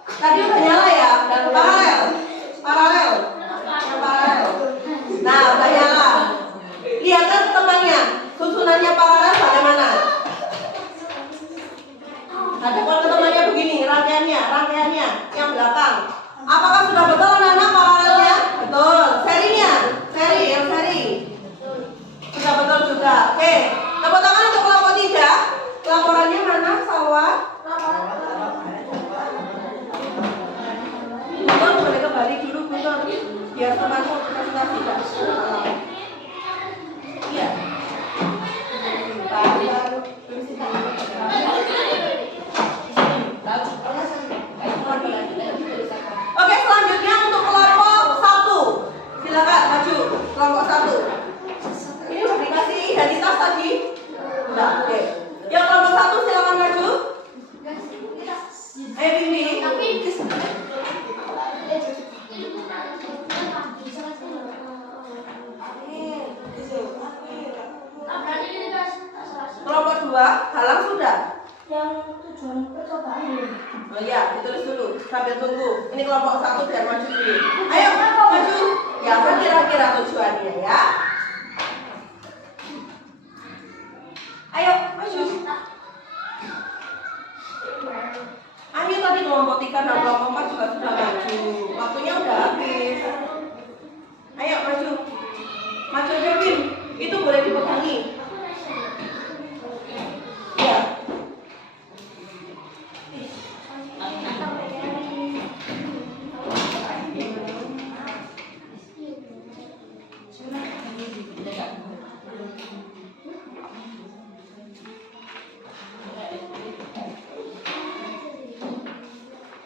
Tadi udah nyala ya, dan paralel. Nah, udah nyala. Lihat kan temannya, susunannya paralel bagaimana? Ada kalau temannya begini, rangkaiannya yang belakang. Apakah sudah betul anak-anak paralelnya? Betul. Serinya, yang seri. Sudah betul juga. Oke, tepuk tangan untuk kelompok 3. Laporannya mana, Salwa? Betul, boleh kembali dulu, betul. Biar temanmu presentasi tidak. Iya. Oke, selanjutnya untuk kelompok 1. Silakan maju, kelompok 1. Ini udah dikasih identitas tadi? Udah, oke. Yang kelompok 1 silakan maju. Bimbing. Kelompok 2, halang sudah. Yang tujuan percobaan. Oh iya, ditulis dulu sambil tunggu. Ini kelompok 1 biar maju dulu. Ayo maju. Ya, apa kira-kira tujuannya ya? Ayo maju. Ayo tadi kelompok 3 dan kelompok 4 juga sudah maju. Waktunya udah habis. Ayo maju. Maju aja, Bim. Itu boleh dipegangi. Ya.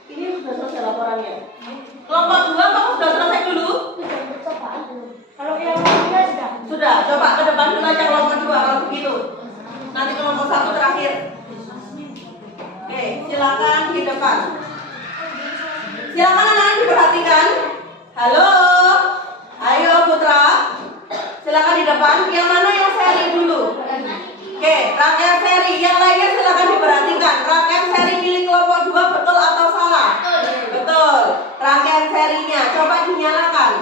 Ini sudah selesai laporannya. Kelompok 2 kamu sudah selesai dulu? Kalau yang lainnya Sudah, coba ke depan dulu aja kelompok 2 kalau begitu. Nanti kelompok 1 terakhir. Oke, silakan di depan. Silakan anak-anak diperhatikan. Halo. silakan di depan. Yang mana yang seri dulu? Oke, rangkaian seri. Yang lainnya silakan diperhatikan. Rangkaian seri milik kelompok 2 betul atau salah? Betul. Rangkaian serinya coba dinyalakan.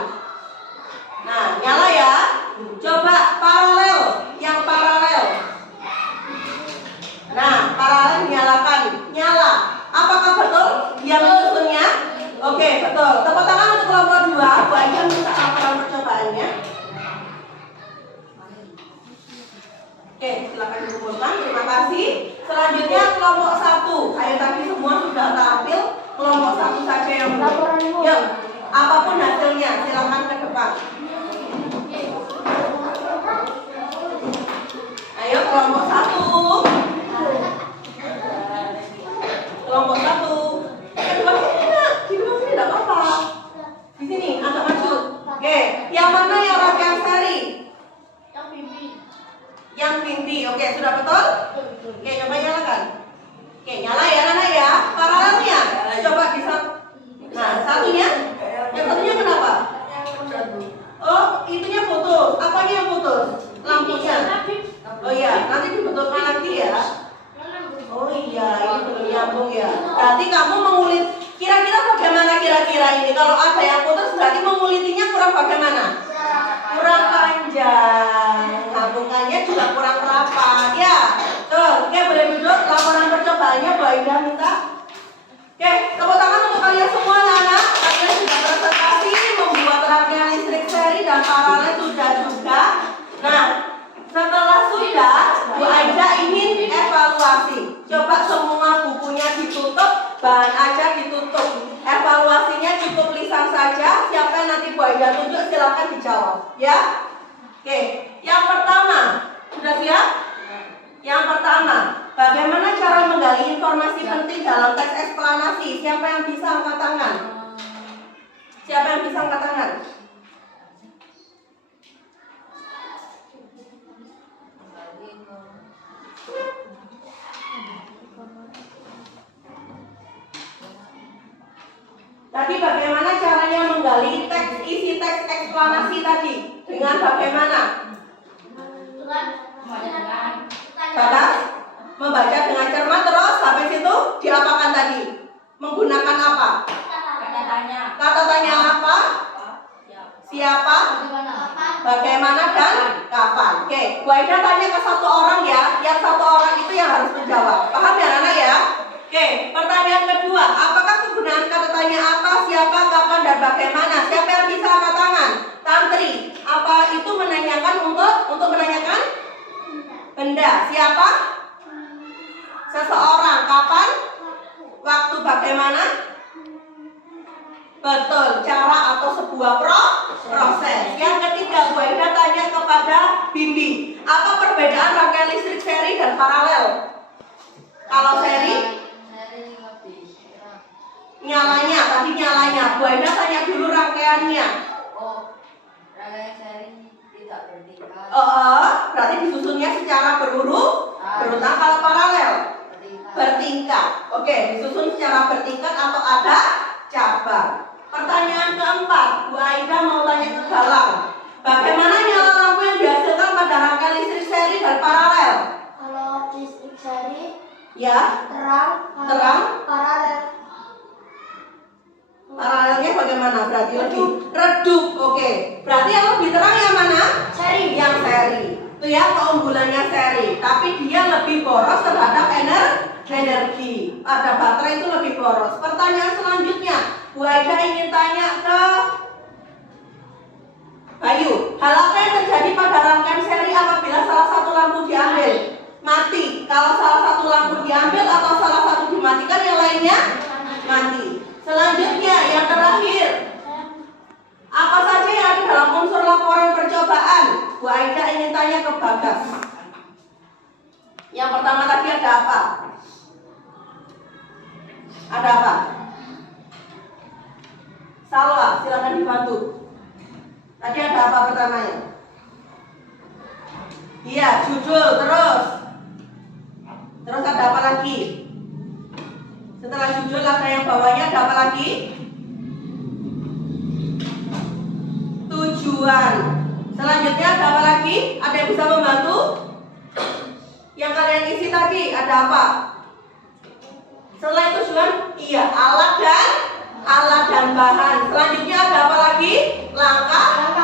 Nah, nyala ya. Coba paralel, yang paralel. Nah, paralel dinyalakan. Nyala. Apakah betul yang menyusunnya? Oke, betul. Tepuk tangan untuk kelompok 2. Bu Aida minta laporan percobaannya. Oke, silakan dikumpulkan. Terima kasih. Selanjutnya kelompok 1. Ayo tadi semua sudah tampil. Kelompok 1 saja yang belum. Yuk, apapun hasilnya, silakan ke depan. Ayo kelompok 1. Kelompok 1. Di depan sini tidak apa-apa. Di sini agak maju. Oke, yang mana yang rangkaian seri? Yang Bimbi. Oke, sudah betul? Oke, coba nyalakan. Oke, nyala ya anak ya. Paralelnya coba bisa. Nah, satunya. Yang satunya kenapa? Oh, itunya putus. Apanya yang putus? Lampunya. Oh iya, nanti dibetulkan lagi ya. Oh iya, ini belum nyambung ya. Berarti kamu mengulit. Kira-kira bagaimana kira-kira ini? Kalau ada yang putus berarti mengulitinya kurang bagaimana? Kurang panjang. Ngambungannya juga kurang rapat ya. Tuh, oke boleh duduk. Laporan percobaannya Bu Aida minta. Oke, tepuk tangan untuk kalian semua anak. Kalian sudah presentasi membuat rangkaian listrik seri dan paralel sudah juga. Nah, setelah sudah, Bu Aida ingin evaluasi. Coba semua bukunya ditutup, bahan aja ditutup. Evaluasinya cukup lisan saja. Siapa yang nanti Bu Aida tunjuk silakan dijawab, ya. Oke, yang pertama, sudah siap? Yang pertama, bagaimana cara menggali informasi penting dalam teks eksplanasi? Siapa yang bisa angkat tangan? Siapa yang bisa angkat tangan? Tadi bagaimana caranya menggali isi teks eksplanasi tadi? Dengan bagaimana? Batas membaca dengan cermat, terus habis itu diapakan tadi? Menggunakan apa? Kata tanya apa? Siapa? Bagaimana dan kapan? Oke, Bu Aida tanya ke satu orang ya. Yang satu orang itu yang harus menjawab. Paham ya anak ya? Oke, pertanyaan kedua, apakah kegunaan kata tanya apa, siapa, kapan, dan bagaimana? Siapa yang bisa angkat tangan? Tantri, apa itu menanyakan untuk menanyakan? Benda. Siapa? Seseorang. Kapan? Waktu. Bagaimana? Betul, cara atau sebuah proses. Yang ketiga, Bu Aida tanya kepada Bimbi, apa perbedaan rangkaian listrik seri dan paralel? Kalau seri nyalanya, tadi nyalanya. Bu Aida tanya dulu rangkaiannya. Rangkaian seri tidak vertikal. Berarti disusunnya secara berurutan. Kalau paralel bertingkat. Oke, disusun secara bertingkat atau ada cabang. Pertanyaan keempat, Bu Aida mau tanya ke Galang. Bagaimana nyala lampu yang dihasilkan pada rangkaian listrik seri dan paralel? Kalau listrik seri Ya, terang. Paralel. paralelnya bagaimana? Berarti lebih redup. Oke, berarti yang lebih terang yang mana? Seri. Yang seri. Itu ya keunggulannya seri. Tapi dia lebih boros terhadap energi. Ada baterai itu lebih boros. Pertanyaan selanjutnya, Bu Aida ingin tanya ke Bayu. Hal apa yang terjadi pada rangkaian seri apabila salah satu lampu diambil? Mati. Kalau salah satu lampu diambil atau salah satu dimatikan, yang lainnya mati. Selanjutnya, yang terakhir, apa saja yang ada dalam unsur laporan percobaan? Bu Aida ingin tanya ke Bagas. Yang pertama tadi ada apa? Ada apa? Salwa, silakan dibantu. Tadi ada apa pertamanya? Iya, judul terus. Terus ada apa lagi? Setelah judul ada yang bawahnya, ada apa lagi? Tujuan. Selanjutnya ada apa lagi? Ada yang bisa membantu? Yang kalian isi tadi ada apa? Selain tujuan, iya, alat dan bahan. Selanjutnya ada apa lagi? Langkah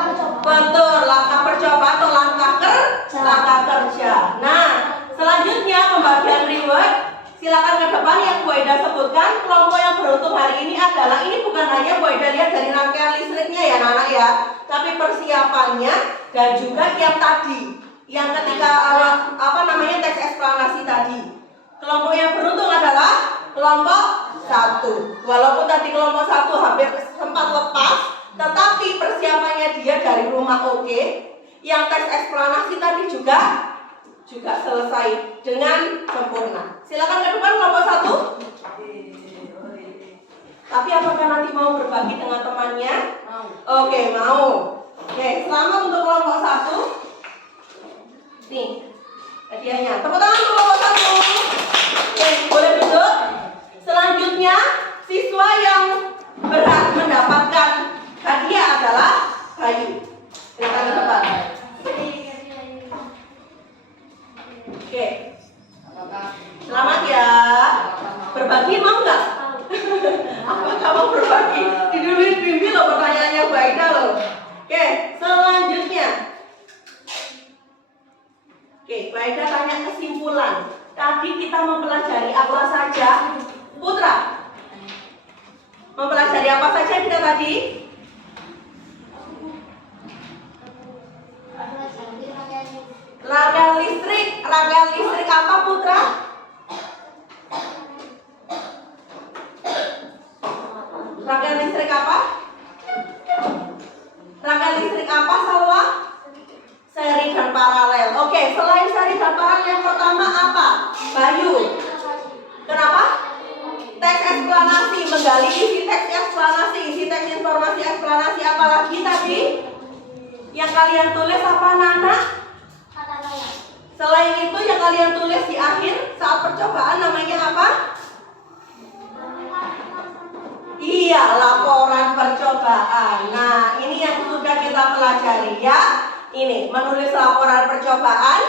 betul, langkah percobaan atau langkah kerja. Nah, selanjutnya pembagian reward. Silakan ke depan yang Bu Aida sebutkan. Kelompok yang beruntung hari ini adalah, ini bukan hanya Bu Aida lihat dari rangkaian listriknya ya Nana ya, tapi persiapannya dan juga yang tadi, yang ketika teks eksplanasi tadi. Kelompok yang beruntung adalah kelompok 1. Walaupun tadi kelompok 1 hampir sempat lepas, tetapi persiapannya dia dari rumah oke. Yang teks eksplanasi tadi juga selesai dengan sempurna. Silakan ke depan kelompok 1. Tapi apakah nanti mau berbagi dengan temannya? Mau. Oke, mau. Oke, selamat untuk kelompok 1. Nih, hadiahnya. Tepuk tangan untuk kelompok 1. Oke, boleh duduk. Selanjutnya, siswa yang berhak mendapatkan hadiah adalah Bayu. Silakan ke depan. Oke, selamat ya. Berbagi mau nggak? Apakah mau berbagi? Diduluin Bimbi loh pertanyaannya Bu Aida loh. Oke, selanjutnya. Oke, Bu Aida tanya kesimpulan. Tadi kita mempelajari apa saja? Putra, mempelajari apa saja kita tadi? Rangkaian listrik apa Putra? Rangkaian listrik apa? Rangkaian listrik apa Salwa? Seri dan paralel. Oke, selain seri dan paralel yang pertama apa? Bayu. Kenapa? Teks eksplanasi, menggali isi teks eksplanasi, isi teks informasi eksplanasi, apalagi tadi? Yang kalian tulis apa Nana? Selain itu yang kalian tulis di akhir saat percobaan namanya apa? Iya, laporan percobaan. Nah, ini yang sudah kita pelajari ya. Ini menulis laporan percobaan.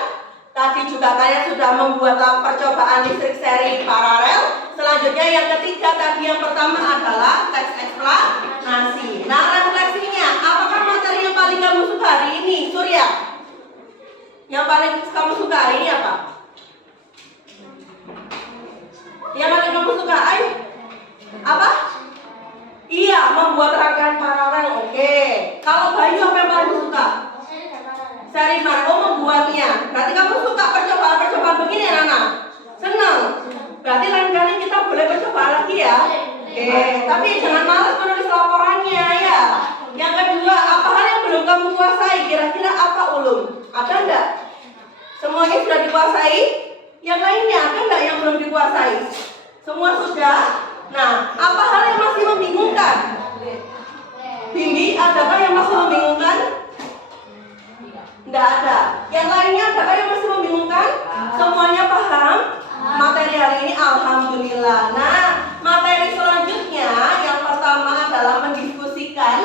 Tadi juga kalian sudah membuat percobaan listrik seri paralel. Selanjutnya yang ketiga tadi yang pertama adalah teks eksplanasi. Nah, refleksinya, apakah materi yang paling kamu suka hari ini, Surya? Yang paling kamu suka hari ini apa? Yang paling kamu suka, Ayo? Apa? Iya, membuat rangkaian paralel. Oke. Kalau Bayu apa yang paling suka? Seri paralel membuatnya. Berarti kamu suka percobaan begini ya Nana? Senang. Berarti lain kali kita boleh percobaan lagi ya. Oke. Tapi jangan malas menulis laporannya ya. Yang kedua, apa hal yang belum kamu kuasai? Kira-kira apa ulum? Ada enggak? Semuanya sudah dikuasai? Yang lainnya ada enggak yang belum dikuasai? Semua sudah? Nah, apa hal yang masih membingungkan? Bimbi, adakah yang masih membingungkan? Tidak ada. Yang lainnya adakah yang masih membingungkan? Semuanya paham? Materi hari ini alhamdulillah. Nah, materi selanjutnya yang pertama adalah mendiskusikan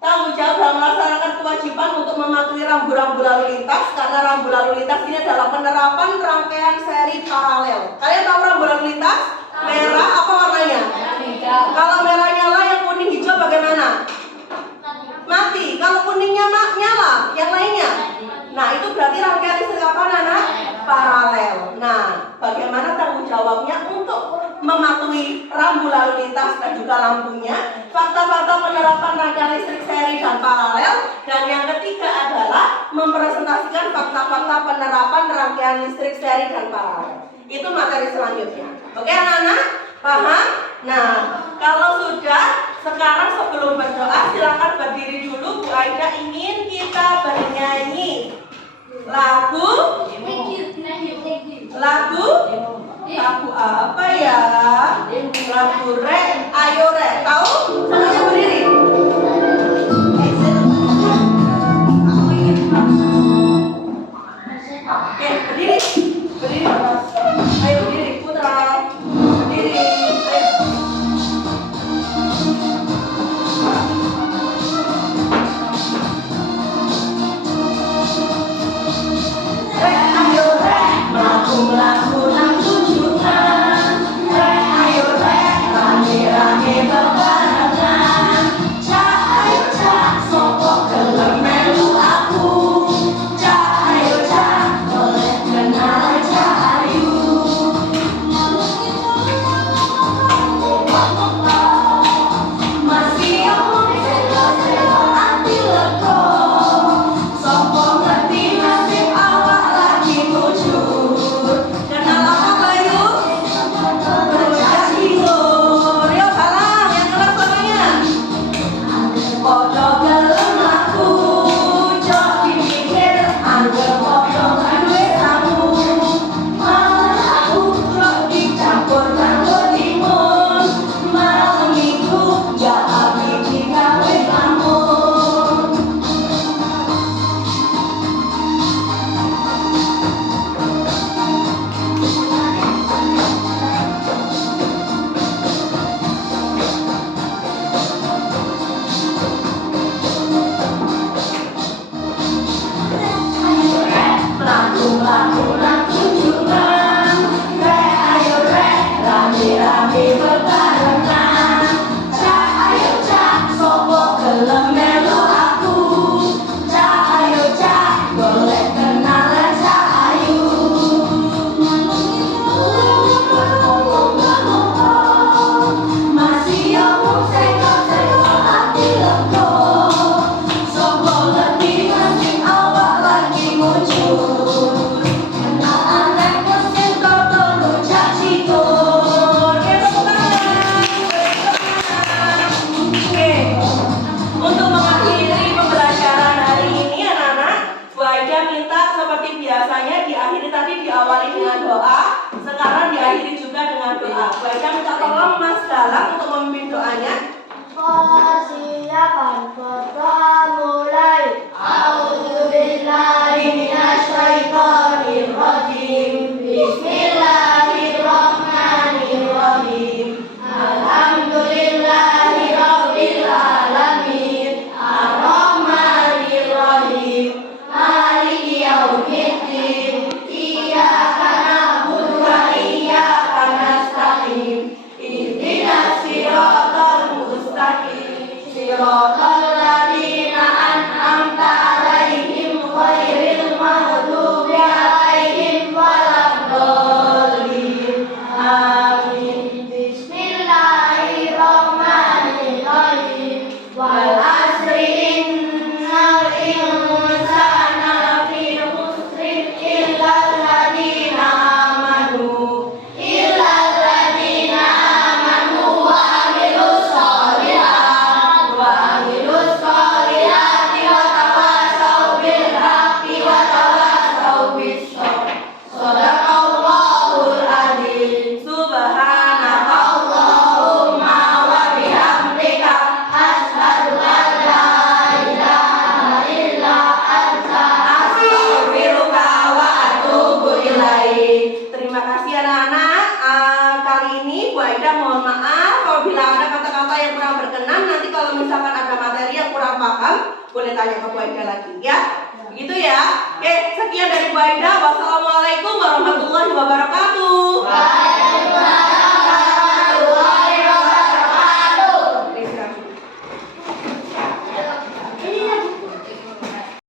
tanggung jawab dalam melaksanakan kewajiban untuk mematuhi rambu-rambu lalu lintas. Karena rambu lalu lintas ini adalah penerapan rangkaian seri paralel. Kalian tahu rambu lalu lintas? Merah apa warnanya? Kalau merah nyala, yang kuning hijau bagaimana? Mati. Kalau kuningnya nyala, yang lainnya? Nah, itu berarti rangkaian listrik apa Nana? Paralel. Nah, bagaimana tanggung jawabnya untuk mematuhi rambu lalu lintas dan juga lampunya? Fakta-fakta penerapan rangkaian listrik seri dan paralel. Dan yang ketiga adalah mempresentasikan fakta-fakta penerapan rangkaian listrik seri dan paralel. Itu materi selanjutnya. Oke anak-anak? Paham? Nah, kalau sudah, sekarang sebelum berdoa silakan berdiri dulu. Bu Aida ingin kita bernyanyi lagu apa ya? Lagu Re, ayo Re, tahu? Semuanya berdiri. Oke, berdiri. Ayo berdiri, Putra. Berdiri. Ayo. Bu Aida minta tolong Mas Galang untuk memimpin doanya. Persiapan berdoa mulai. A'udzubillahi minasyaitonirrajim. Bismillahirrahmanirrahim. Alhamdulillahi rabbil alamin. Ar-Rahmanirrahim. Maliki yaumiddin. Iyyaka na'budu wa iyyaka nasta'in. Ihdinas siratal mustaqim. Siratal ladzina an'amta 'alaihim ghairil maghdubi 'alaihim waladdallin. Amin. Bismillahirrahmanirrahim. Wal 'asri innal insana lafi khusrin illal ladzina amanu wa amilus solihati wa tawasau bil haqqi wa tawasau bis sabr. Shadaqallahul adzim. Subhanakallahumma wa bihamdika asyhadu an la ilaha illa anta astaghfiruka wa atubu ilaik. Terima kasih anak-anak. Kali ini Bu Aida mohon maaf apabila ada kata-kata yang kurang berkenan. Nanti kalau misalkan ada materi yang kurang paham, boleh tanya ke Bu Aida lagi ya. Begitu ya. Oke, sekian dari Bu Aida. Wassalamualaikum warahmatullahi wabarakatuh.